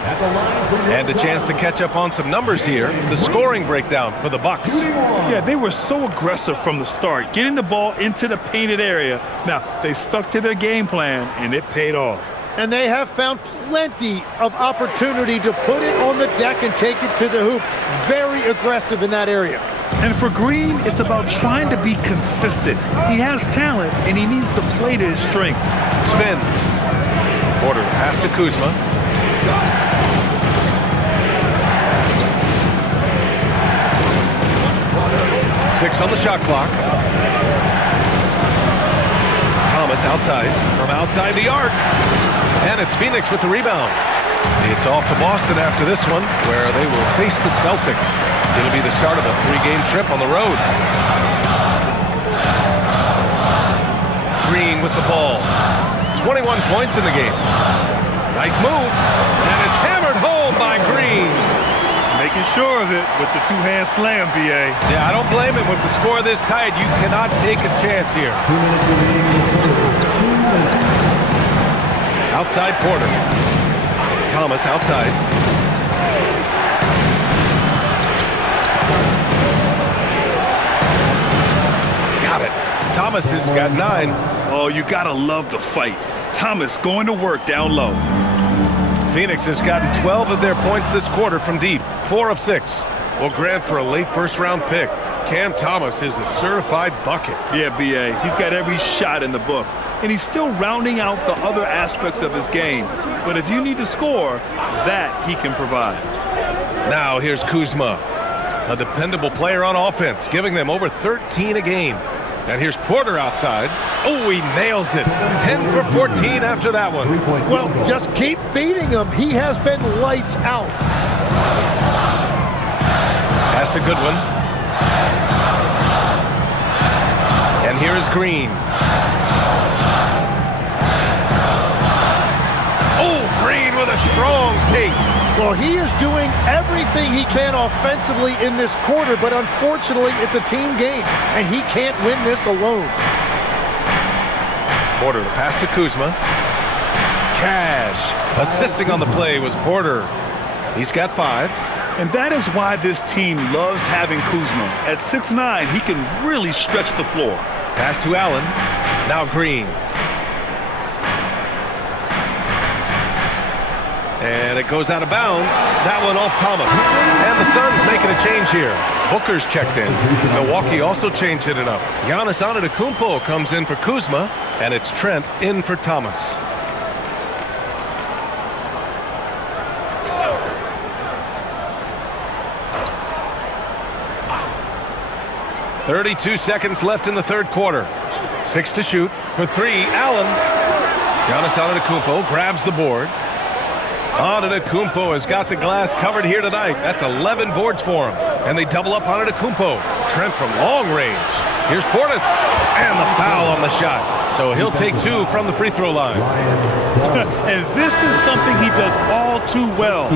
And a chance to catch up on some numbers here. The scoring breakdown for the Bucks. Yeah, they were so aggressive from the start, getting the ball into the painted area. Now, they stuck to their game plan, and it paid off. And they have found plenty of opportunity to put it on the deck and take it to the hoop. Very aggressive in that area. And for Green, it's about trying to be consistent. He has talent, and he needs to play to his strengths. Spins. Porter pass to Kuzma. Six on the shot clock. Thomas outside, from outside the arc. And it's Phoenix with the rebound. It's off to Boston after this one, where they will face the Celtics. It'll be the start of a 3-game trip on the road. Green with the ball. 21 points in the game. Nice move. And it's hammered home by Green. Making sure of it with the two-hand slam, B.A. Yeah, I don't blame him. With the score this tight, you cannot take a chance here. 2 minutes remaining. 2 minutes. Outside Porter. Thomas outside. Got it. Thomas has got 9. Oh, you gotta love the fight. Thomas going to work down low. Phoenix has gotten 12 of their points this quarter from deep. 4 of 6. Will grant for a late first-round pick. Cam Thomas is a certified bucket. Yeah, B.A. He's got every shot in the book. And he's still rounding out the other aspects of his game. But if you need to score, that he can provide. Now here's Kuzma, a dependable player on offense, giving them over 13 a game. And here's Porter outside. Oh, he nails it. 10 for 14 after that one. Well, just keep feeding him. He has been lights out. Pass to Goodwin. And here is Green. Oh, Green with a strong take. Well, he is doing everything he can offensively in this quarter, but unfortunately, it's a team game, and he can't win this alone. Porter, the pass to Kuzma. Cash. Assisting on the play was Porter. He's got 5. And that is why this team loves having Kuzma. At 6'9", he can really stretch the floor. Pass to Allen. Now Green. And it goes out of bounds. That one off Thomas. And the Suns making a change here. Booker's checked in. Milwaukee also changed it up. Giannis Antetokounmpo comes in for Kuzma. And it's Trent in for Thomas. .32 seconds left in the third quarter. 6 to shoot. For 3, Allen. Giannis Antetokounmpo grabs the board. Antetokounmpo has got the glass covered here tonight. That's 11 boards for him. And they double up Antetokounmpo. Trent from long range. Here's Portis. And the foul on the shot. So he'll take 2 from the free throw line. And this is something he does all too well.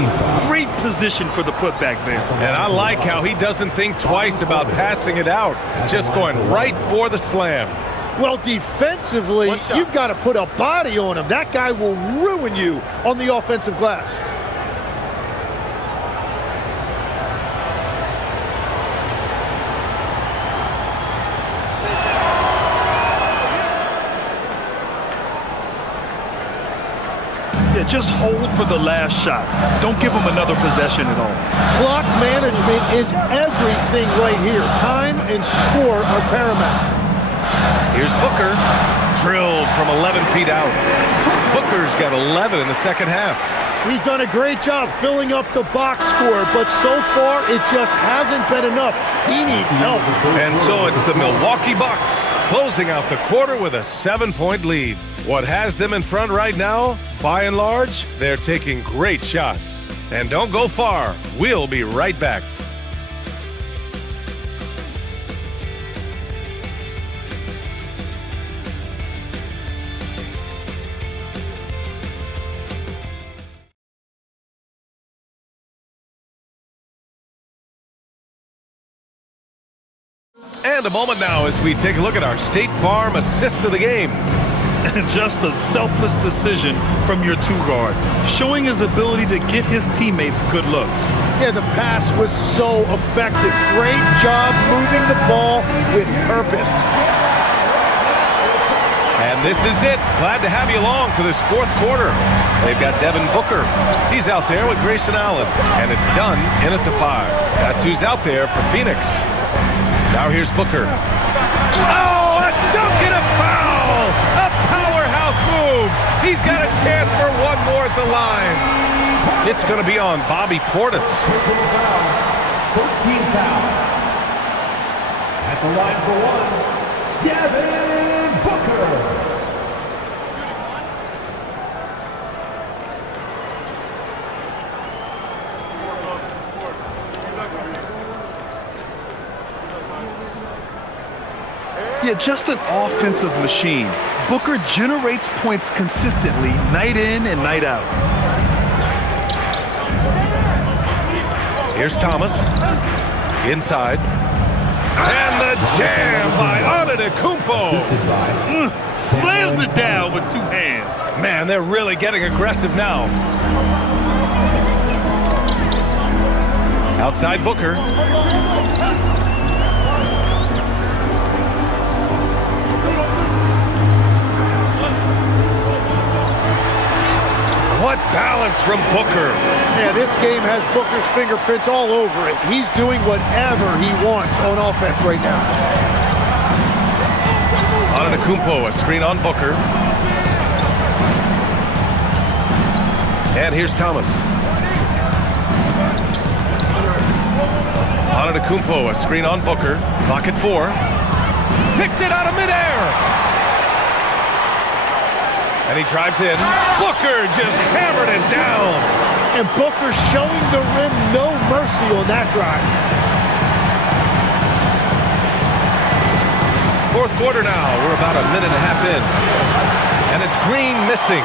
Great position for the putback there. And I like how he doesn't think twice about passing it out. Just going right for the slam. Well, defensively, you've got to put a body on him. That guy will ruin you on the offensive glass. Yeah, just hold for the last shot. Don't give him another possession at all. Clock management is everything right here. Time and score are paramount. Here's Booker, drilled from 11 feet out. Booker's got 11 in the second half. He's done a great job filling up the box score, but so far it just hasn't been enough. He needs help. And so it's the Milwaukee Bucks closing out the quarter with a 7-point lead. What has them in front right now, by and large, they're taking great shots. And don't go far. We'll be right back. And a moment now as we take a look at our State Farm assist of the game. Just a selfless decision from your two-guard, showing his ability to get his teammates good looks. Yeah, the pass was so effective. Great job moving the ball with purpose. And this is it. Glad to have you along for this fourth quarter. They've got Devin Booker. He's out there with Grayson Allen. And it's done in at the 5. That's who's out there for Phoenix. Now here's Booker. Oh, a dunk and a foul! A powerhouse move! He's got a chance for one more at the line. It's going to be on Bobby Portis. 14 foul. At the line for 1, Devin Booker. Yeah, just an offensive machine. Booker generates points consistently, night in and night out. Here's Thomas. Inside. And the jam by Antetokounmpo. Slams it down with two hands. Man, they're really getting aggressive now. Outside Booker. What balance from Booker. Yeah, this game has Booker's fingerprints all over it. He's doing whatever he wants on offense right now. Antetokounmpo, a screen on Booker. And here's Thomas. Antetokounmpo, a screen on Booker. Clock at 4. Picked it out of midair. And he drives in. Booker just hammered it down. And Booker showing the rim no mercy on that drive. Fourth quarter now. We're about a minute and a half in. And it's Green missing.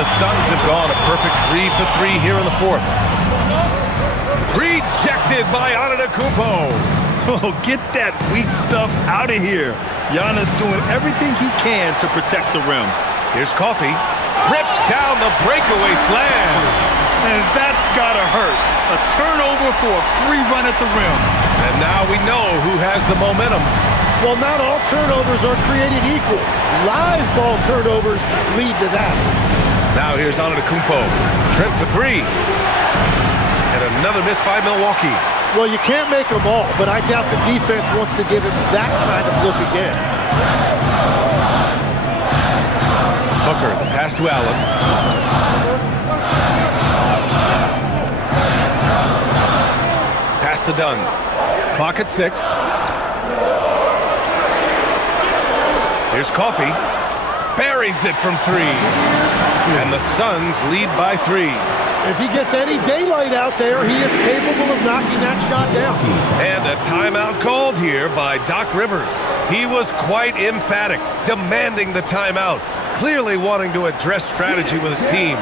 The Suns have gone a perfect 3 for 3 here in the fourth. Rejected by Antetokounmpo. Oh, get that weak stuff out of here. Giannis doing everything he can to protect the rim. Here's Coffey. Rips down the breakaway slam. And that's gotta hurt. A turnover for a free run at the rim. And now we know who has the momentum. Well, not all turnovers are created equal. Live ball turnovers lead to that. Now here's Antetokounmpo. Trent for 3. And another miss by Milwaukee. Well, you can't make them all, but I doubt the defense wants to give him that kind of look again. Booker, the pass to Allen. Pass to Dunn. Clock at 6. Here's Coffey. Buries it from 3. And the Suns lead by 3. If he gets any daylight out there, he is capable of knocking that shot down. And a timeout called here by Doc Rivers. He was quite emphatic, demanding the timeout, clearly wanting to address strategy with his team.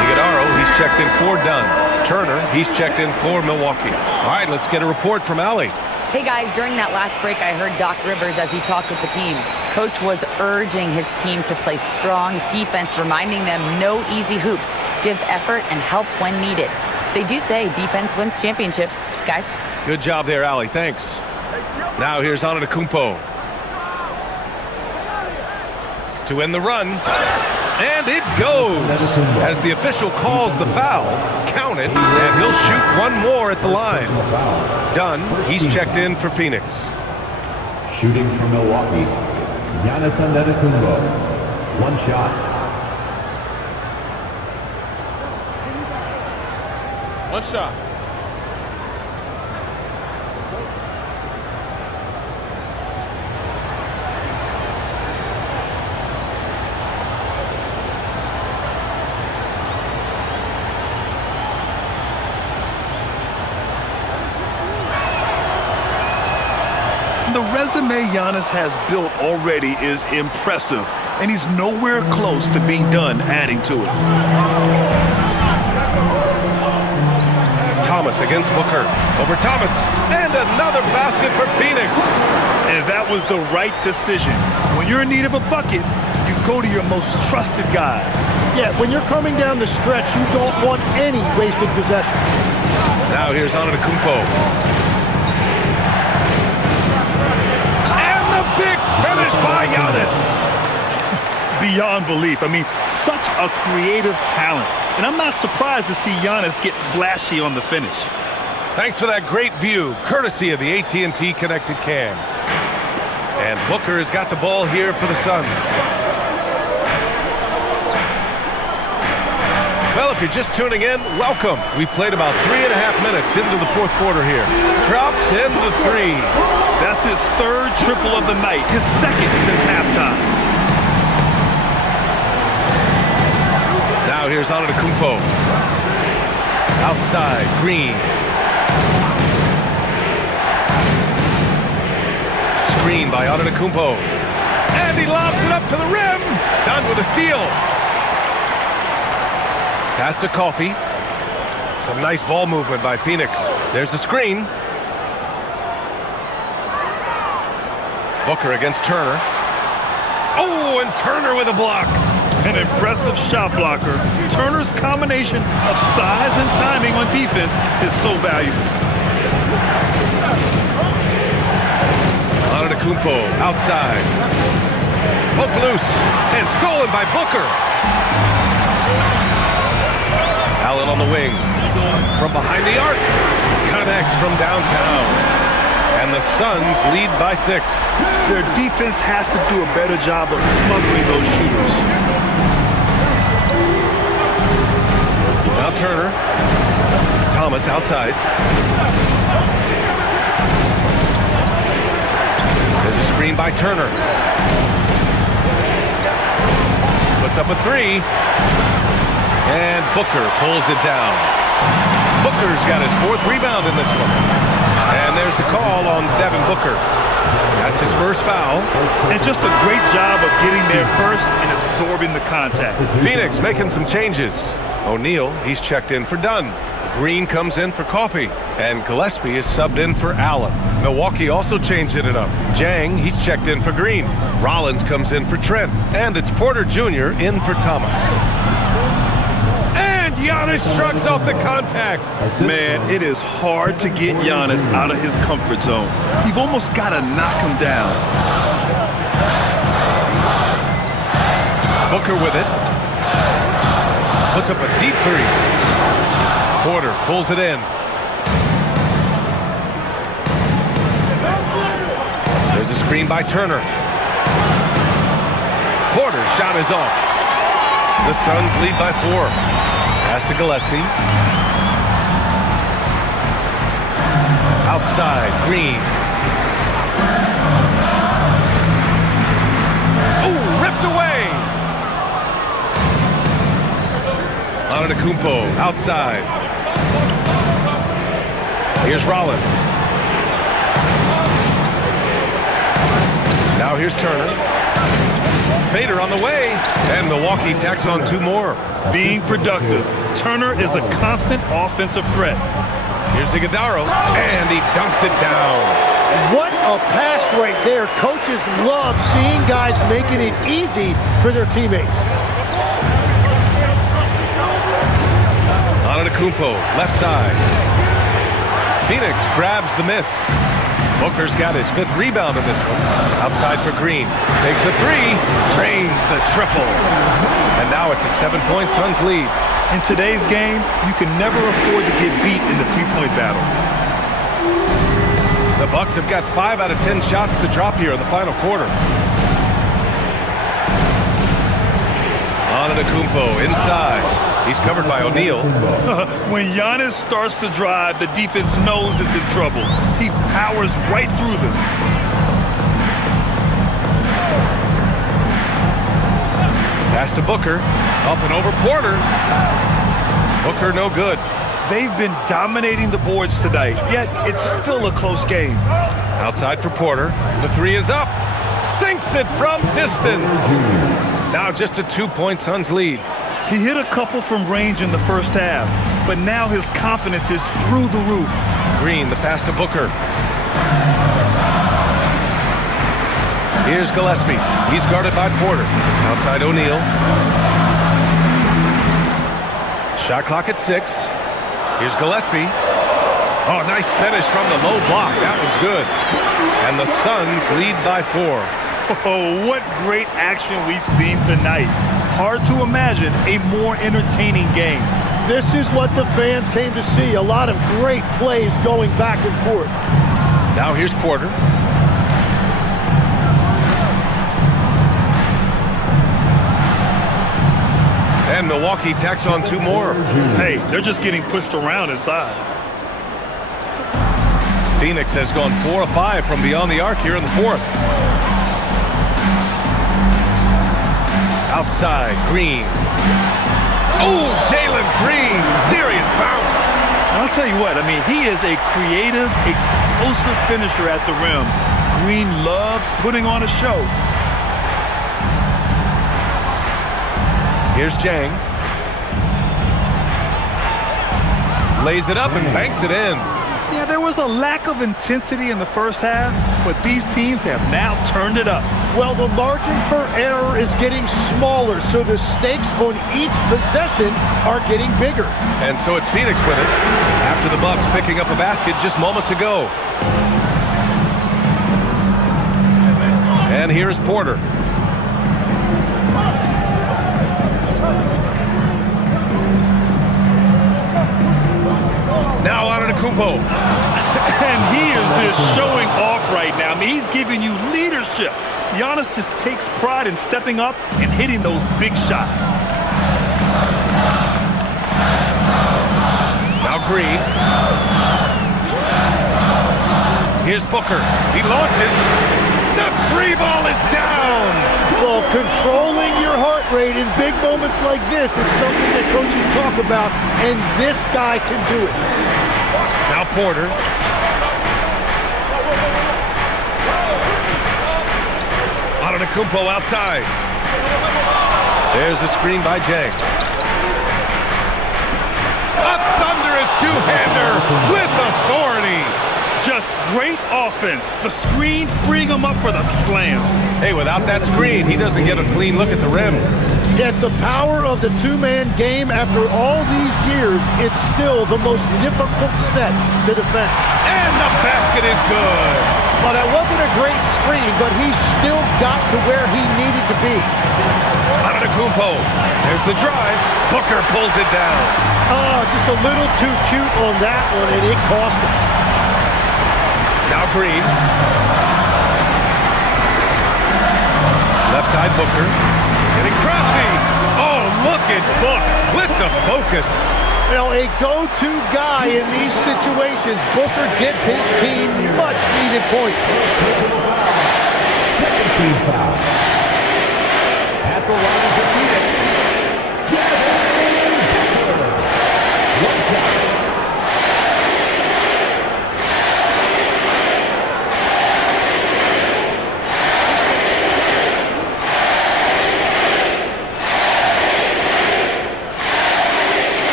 Iguodala, he's checked in for Dunn. Turner, he's checked in for Milwaukee. All right, let's get a report from Allie. Hey guys, during that last break, I heard Doc Rivers as he talked with the team. Coach was urging his team to play strong defense, reminding them no easy hoops, give effort, and help when needed. They do say defense wins championships, guys. Good job there, Allie. Thanks. Now here's Antetokounmpo. To end the run. And it goes. As the official calls the foul, count it, and he'll shoot one more at the line. Dunn, he's checked in for Phoenix. Shooting from Milwaukee, Giannis Antetokounmpo. One shot. One shot. The resume Giannis has built already is impressive, and he's nowhere close to being done adding to it. Thomas against Booker. Over Thomas. And another basket for Phoenix. And that was the right decision. When you're in need of a bucket, you go to your most trusted guys. Yeah, when you're coming down the stretch, you don't want any wasted possession. Now here's Antetokounmpo. Big finish by Giannis. Beyond belief. I mean, such a creative talent. And I'm not surprised to see Giannis get flashy on the finish. Thanks for that great view, courtesy of the AT&T Connected Cam. And Booker has got the ball here for the Suns. Well, if you're just tuning in, welcome. We've played about 3.5 minutes into the fourth quarter here. Drops in the 3. That's his third triple of the night, his second since halftime. Now here's Antetokounmpo. Outside, Green. screen by Antetokounmpo. And he lobs it up to the rim. Done with a steal. Pass to Coffey. Some nice ball movement by Phoenix. There's the screen. Booker against Turner. Oh, and Turner with a block. An impressive shot blocker. Turner's combination of size and timing on defense is so valuable. Antetokounmpo outside. Poke loose and stolen by Booker. Allen on the wing. From behind the arc. Connects from downtown. And the Suns lead by 6. Their defense has to do a better job of smothering those shooters. Now Turner. Thomas outside. There's a screen by Turner. Puts up a 3. And Booker pulls it down. Booker's got his 4th rebound in this one. And there's the call on Devin Booker. That's his first foul. And just a great job of getting there first and absorbing the contact. Phoenix making some changes. O'Neal, he's checked in for Dunn. Green comes in for Coffey. And Gillespie is subbed in for Allen. Milwaukee also changing it up. Jang, he's checked in for Green. Rollins comes in for Trent. And it's Porter Jr. in for Thomas. Giannis shrugs off the contact. Man, it is hard to get Giannis out of his comfort zone. You've almost got to knock him down. Booker with it. Puts up a deep 3. Porter pulls it in. There's a screen by Turner. Porter's shot is off. The Suns lead by 4. Pass to Gillespie. Outside, Green. Oh, ripped away. Antetokounmpo outside. Here's Rollins. Now here's Turner. Fader on the way. And Milwaukee tacks on 2 more. Being productive. Turner is a constant offensive threat. Here's Iguodala, and he dunks it down. What a pass right there. Coaches love seeing guys making it easy for their teammates. Antetokounmpo, left side. Phoenix grabs the miss. Booker's got his 5th rebound in this one. Outside for Green. Takes a 3. Drains the triple. And now it's a 7-point Suns lead. In today's game, you can never afford to get beat in the three-point battle. The Bucks have got 5 out of 10 shots to drop here in the final quarter. Antetokounmpo inside. He's covered by O'Neal. When Giannis starts to drive, the defense knows it's in trouble. He powers right through them. Pass to Booker. Up and over Porter. Booker no good. They've been dominating the boards tonight, yet it's still a close game. Outside for Porter. The 3 is up. Sinks it from distance. Now just a 2-point Suns lead. He hit a couple from range in the first half, but now his confidence is through the roof. Green, the pass to Booker. Here's Gillespie. He's guarded by Porter. Outside O'Neal. Shot clock at 6. Here's Gillespie. Oh, nice finish from the low block. That one's good. And the Suns lead by 4. Oh, what great action we've seen tonight. Hard to imagine a more entertaining game. This is what the fans came to see. A lot of great plays going back and forth. Now here's Porter. And Milwaukee tacks on 2 more. Hey, they're just getting pushed around inside. Phoenix has gone 4 of 5 from beyond the arc here in the 4th. Outside, Green. Oh, Jalen Green, serious bounce. And I'll tell you what, I mean, he is a creative, explosive finisher at the rim. Green loves putting on a show. Here's Jang. Lays it up and banks it in. Yeah, there was a lack of intensity in the first half, but these teams have now turned it up. Well, the margin for error is getting smaller, so the stakes on each possession are getting bigger. And so it's Phoenix with it after the Bucks picking up a basket just moments ago. And here's Porter. Now on to Kumpo. And he is just showing off right now. I mean, he's giving you leadership. Giannis just takes pride in stepping up and hitting those big shots. Now Green. Here's Booker. He launches. The three ball is down. Well, controlling your heart rate in big moments like this is something that coaches talk about, and this guy can do it. Now Porter. Antetokounmpo outside. There's a screen by Jang. A thunderous two-hander with authority. Just great offense. The screen freeing him up for the slam. Hey, without that screen, he doesn't get a clean look at the rim. Yeah, it's the power of the two-man game. After all these years, it's still the most difficult set to defend. And the basket is good. Well, that wasn't a great screen, but he still got to where he needed to be. Antetokounmpo. There's the drive. Booker pulls it down. Oh, just a little too cute on that one, and it cost him. Now Green. Left side Booker. Getting crafty. Oh, look at Book with the focus. You know, a go-to guy in these situations. Booker gets his team much-needed points. Second team foul. At the line of Phoenix. One shot.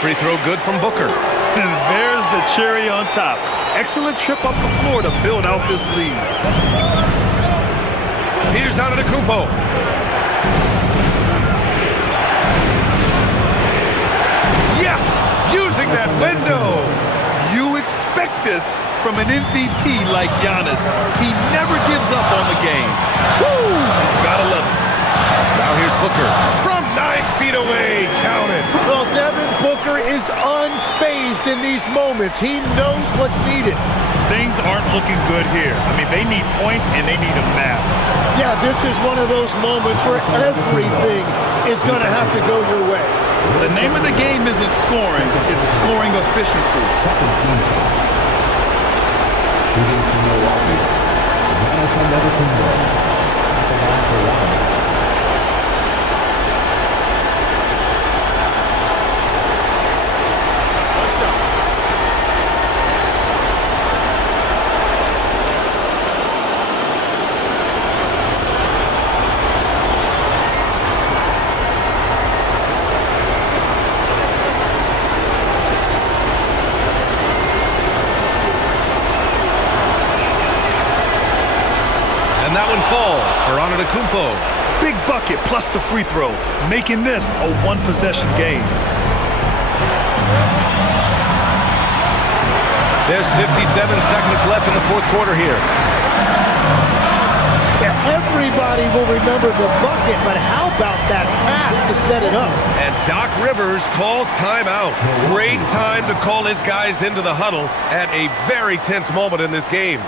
Free throw good from Booker. And there's the cherry on top. Excellent trip up the floor to build out this lead. Here's Antetokounmpo. Yes! Using that window. You expect this from an MVP like Giannis. He never gives up on the game. Woo! Gotta love it. Now here's Booker. From 9 feet away, count it. Well, Devin Booker is unfazed in these moments. He knows what's needed. Things aren't looking good here. I mean, they need points and they need them now. Yeah, this is one of those moments where everything is going to have to go your way. The name of the game isn't scoring, it's scoring efficiency. Shooting from Milwaukee. Giannis Antetokounmpo. At the line for one. That one falls for Antetokounmpo. Big bucket plus the free throw, making this a one-possession game. There's 57 seconds left in the fourth quarter here. Yeah, everybody will remember the bucket, but how about that pass to set it up? And Doc Rivers calls timeout. Great time to call his guys into the huddle at a very tense moment in this game.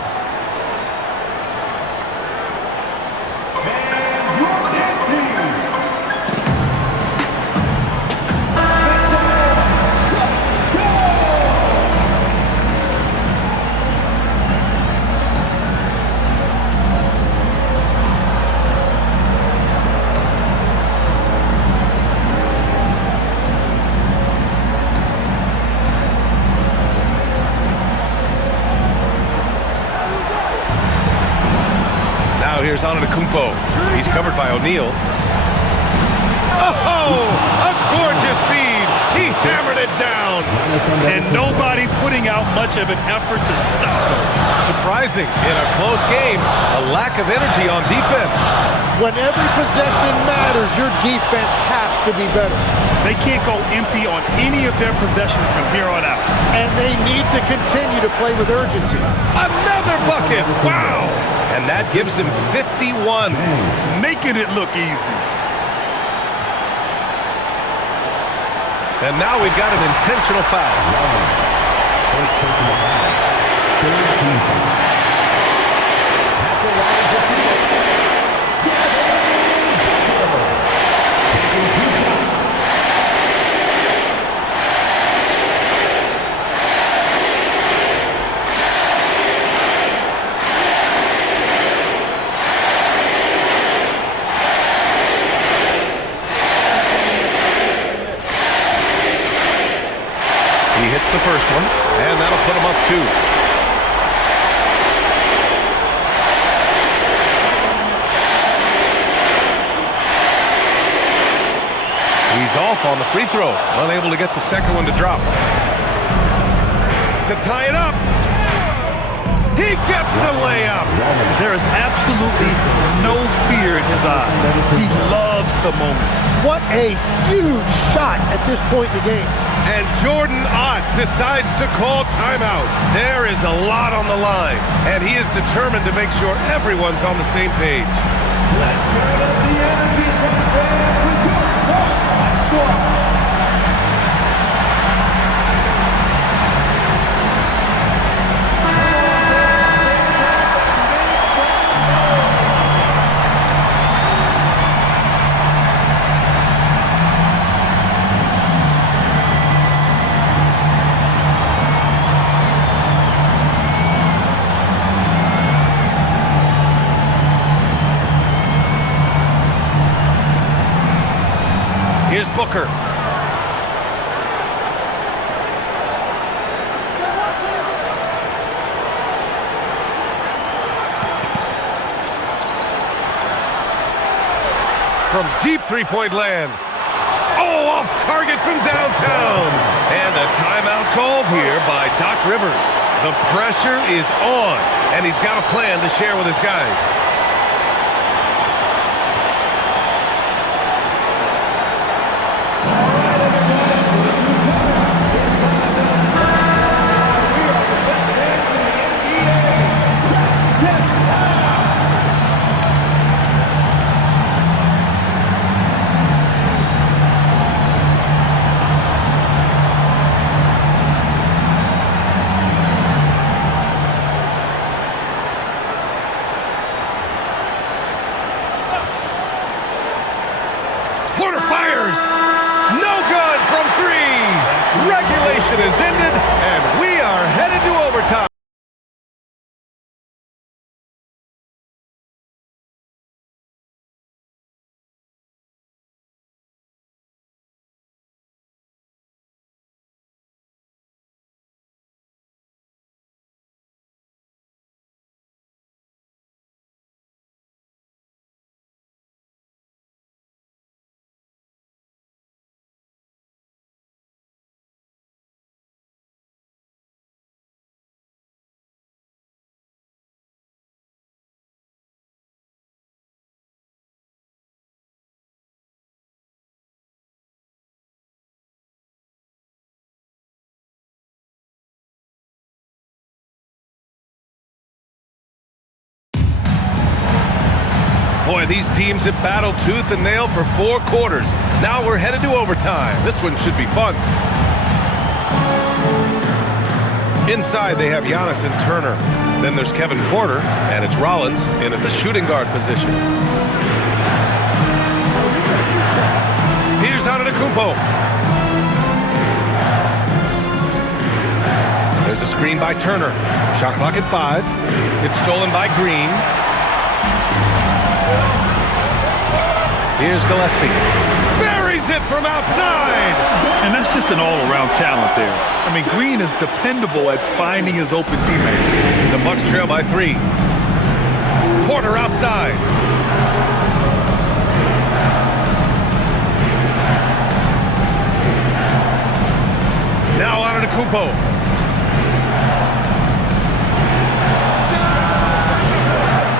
Now here's Antetokounmpo. He's covered by O'Neal. Oh, a gorgeous feed. He hammered it down. And nobody putting out much of an effort to stop him. Surprising in a close game, a lack of energy on defense. When every possession matters, your defense has to be better. They can't go empty on any of their possessions from here on out. And they need to continue to play with urgency. Another bucket. Wow. And that gives him 51. Making it look easy. And now we've got an intentional foul. He hits the first one, and that'll put him up 2. He's off on the free throw, unable to get the second one to drop. To tie it up. He gets the layup. There is absolutely no fear in his eyes. He loves the moment. What a huge shot at this point in the game. And Jordan Ott decides to call timeout. There is a lot on the line, and he is determined to make sure everyone's on the same page. Let's turn up the energy from the fans with your squad. Here's Booker. From deep three-point land. Oh, off target from downtown. And a timeout called here by Doc Rivers. The pressure is on, and he's got a plan to share with his guys. Porter fires. No good from 3. Regulation is ended, and we are headed to overtime. Boy, these teams have battled tooth and nail for 4 quarters. Now we're headed to overtime. This one should be fun. Inside, they have Giannis and Turner. Then there's Kevin Porter, and it's Rollins in at the shooting guard position. Here's Antetokounmpo. There's a screen by Turner. Shot clock at 5. It's stolen by Green. Here's Gillespie. Buries it from outside! And that's just an all-around talent there. I mean, Green is dependable at finding his open teammates. The Bucks trail by 3. Porter outside. Now on to Kupo.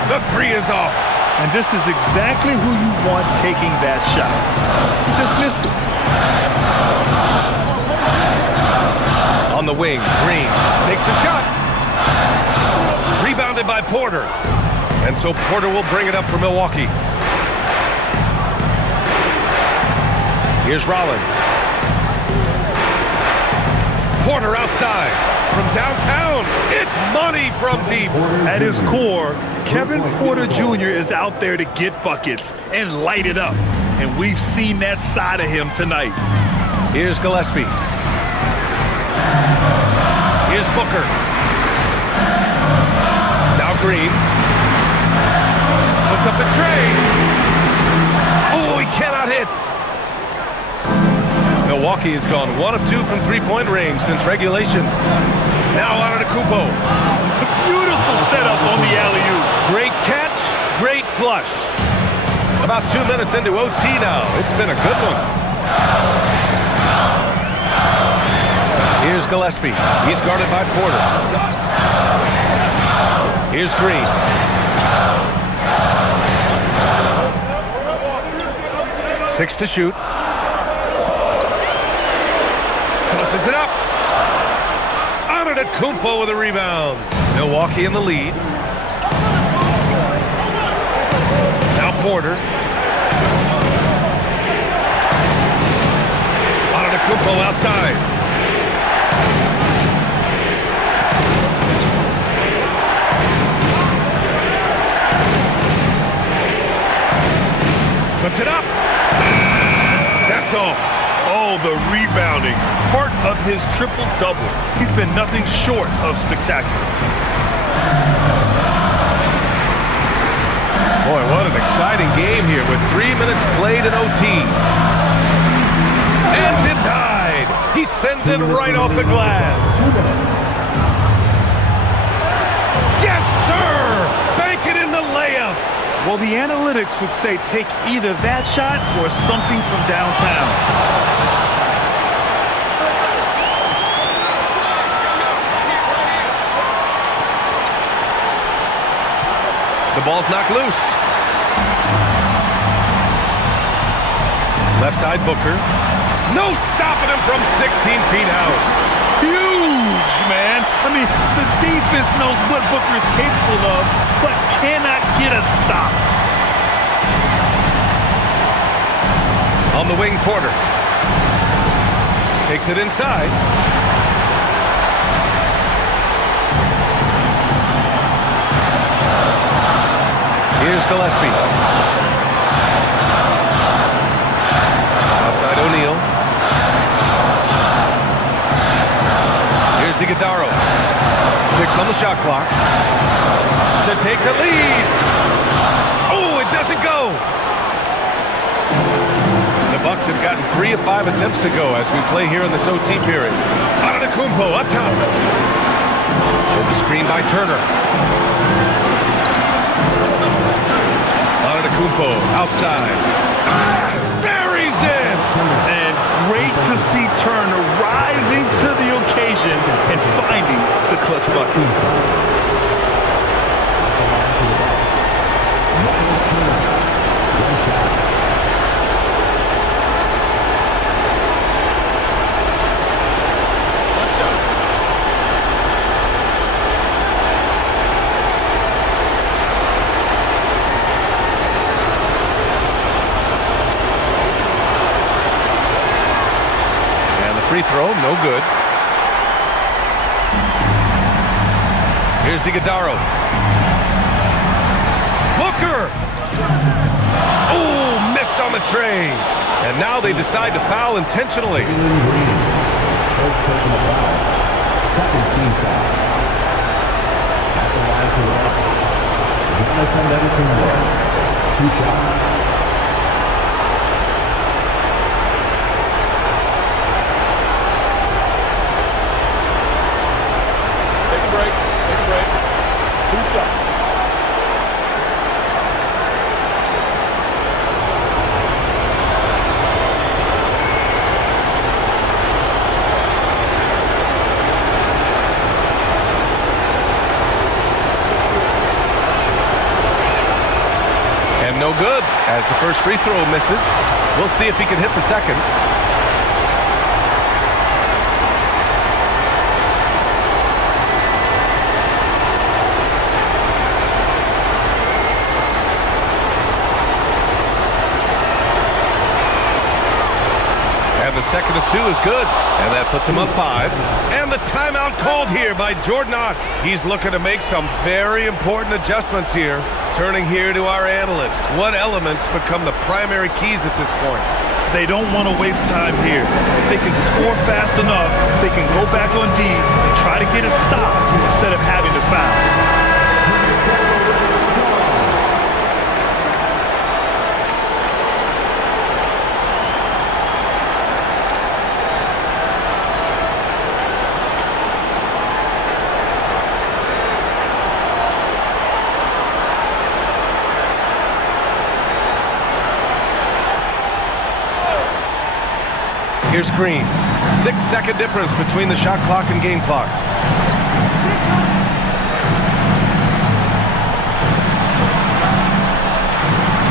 The three is off. And this is exactly who you want taking that shot. He just missed it. On the wing, Green takes the shot. Rebounded by Porter. And so Porter will bring it up for Milwaukee. Here's Rollins. Porter outside from downtown. It's money from deep. At his core, Kevin Porter Jr. is out there to get buckets and light it up. And we've seen that side of him tonight. Here's Gillespie. Here's Booker. Now Green. Puts up the tray. Oh, he cannot hit. Milwaukee has gone 1 of 2 from three-point range since regulation. Now on to Kupo. Beautiful setup on the alley-oop. Great catch, great flush. About 2 minutes into OT now. It's been a good one. Here's Gillespie. He's guarded by Porter. Here's Green. Six to shoot. Tosses it up. Antetokounmpo with a rebound. Milwaukee in the lead. Now Porter. Antetokounmpo outside. Puts it up. That's off. Oh, the rebounding. Part of his triple-double. He's been nothing short of spectacular. Boy, what an exciting game here with 3 minutes played in OT. And denied. He sends it right off the glass. Yes, sir! Bank it in the layup. Well, the analytics would say take either that shot or something from downtown. The ball's knocked loose. Left side Booker. No stopping him from 16 feet out. Huge, man. I mean, the defense knows what Booker is capable of, but cannot get a stop. On the wing, Porter. Takes it inside. Here's Gillespie. Outside O'Neal. Here's Iguodala. 6 on the shot clock. To take the lead. Oh, it doesn't go. The Bucks have gotten 3 of 5 attempts to go as we play here in this OT period. Antetokounmpo up top. There's a screen by Turner. Antetokounmpo outside. Buries it! And great to see Turner rising to the occasion and finding the clutch bucket. Free throw, no good. Here's Iguodala. Booker! Oh, missed on the tray. And now they decide to foul intentionally. First personal foul. Second team foul. At the line for the Bucks. Giannis Antetokounmpo. 2 shots. No good as the first free throw misses. We'll see if he can hit the second. The second of two is good, and that puts him up 5. And the timeout called here by Jordan Ott. He's looking to make some very important adjustments here. Turning here to our analyst. What elements become the primary keys at this point? They don't want to waste time here. If they can score fast enough, they can go back on D and try to get a stop instead of having to foul. Here's Green. 6-second difference between the shot clock and game clock.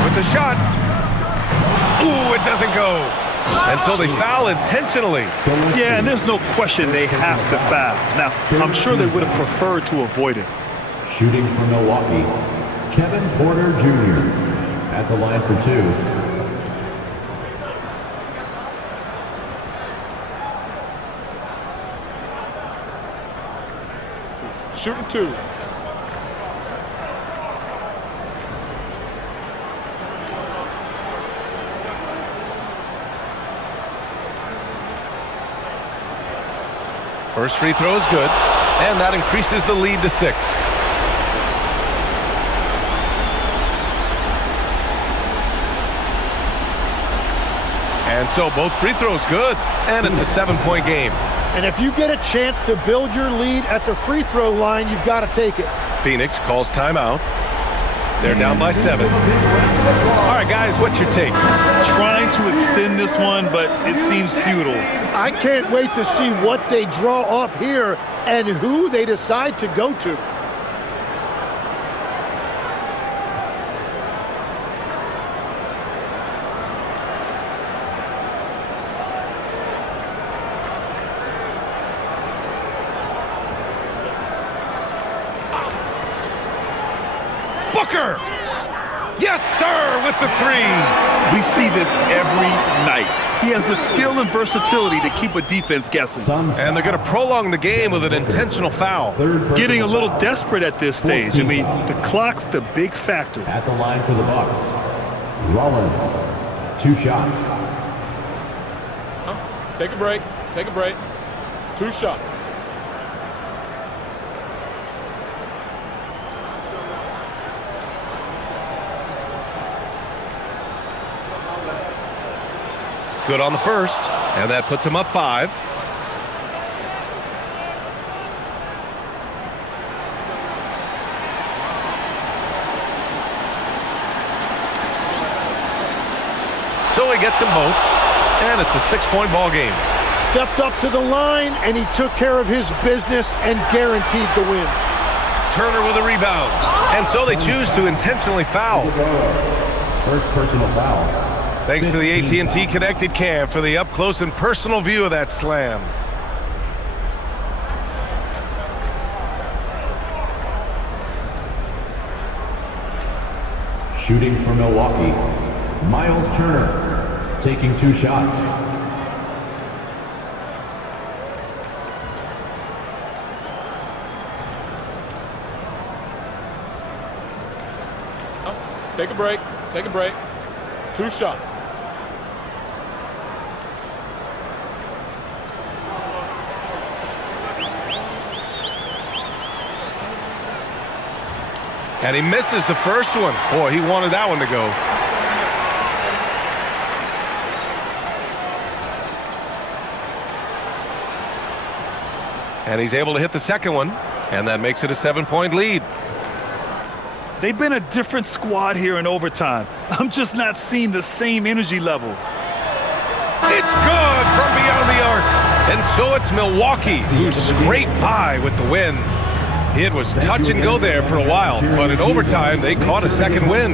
With the shot. Ooh, it doesn't go. And so they foul intentionally. Yeah, and there's no question they have to foul. Now, I'm sure they would have preferred to avoid it. Shooting for Milwaukee, Kevin Porter Jr. at the line for 2. Shooting 2. First free throw is good, and that increases the lead to 6. And so both free throws good, and it's a 7-point game. And if you get a chance to build your lead at the free throw line, you've got to take it. Phoenix calls timeout. They're down by 7. All right, guys, what's your take? Trying to extend this one, but it seems futile. I can't wait to see what they draw up here and who they decide to go to. Booker! Yes, sir, with the 3. We see this every night. He has the skill and versatility to keep a defense guessing. And they're going to prolong the game with an intentional foul. Getting a little desperate at this stage. I mean, the clock's the big factor. At the line for the Bucks, Rollins, 2 shots. Take a break. Take a break. 2 shots. Good on the first, and that puts him up 5. So he gets them both, and it's a 6-point ball game. Stepped up to the line, and he took care of his business and guaranteed the win. Turner with a rebound, and so they choose to intentionally foul. First personal foul. Thanks to the AT&T Connected Cam for the up-close and personal view of that slam. Shooting for Milwaukee, Miles Turner, taking 2 shots. Take a break. Take a break. 2 shots. And he misses the first one. Boy, he wanted that one to go. And he's able to hit the second one, and that makes it a 7-point lead. They've been a different squad here in overtime. I'm just not seeing the same energy level. It's good from beyond the arc. And so it's Milwaukee who scraped by with the win. It was touch and go there for a while, but in overtime, they caught a second win.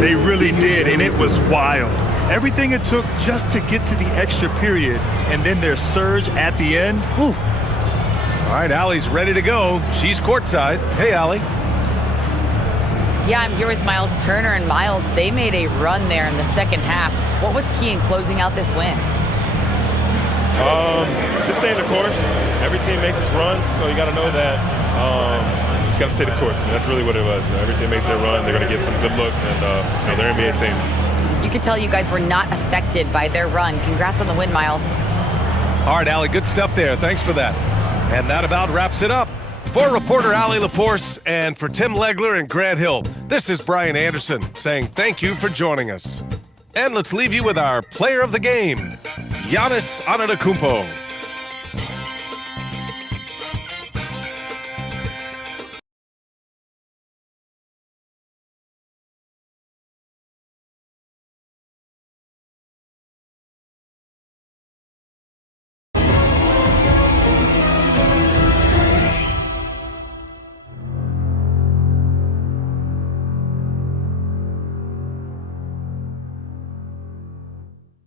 They really did, and it was wild. Everything it took just to get to the extra period, and then their surge at the end. Whew. All right, Allie's ready to go. She's courtside. Hey, Allie. Yeah, I'm here with Miles Turner, and Miles, they made a run there in the second half. What was key in closing out this win? Just stay the course. Every team makes its run, so you got to know that. You just got to stay the course. I mean, that's really what it was. Every team makes their run. They're going to get some good looks, and they're an NBA team. You could tell you guys were not affected by their run. Congrats on the win, Miles. All right, Allie, good stuff there. Thanks for that. And that about wraps it up. For reporter Allie LaForce and for Tim Legler and Grant Hill, this is Brian Anderson saying thank you for joining us. And let's leave you with our player of the game, Giannis Antetokounmpo.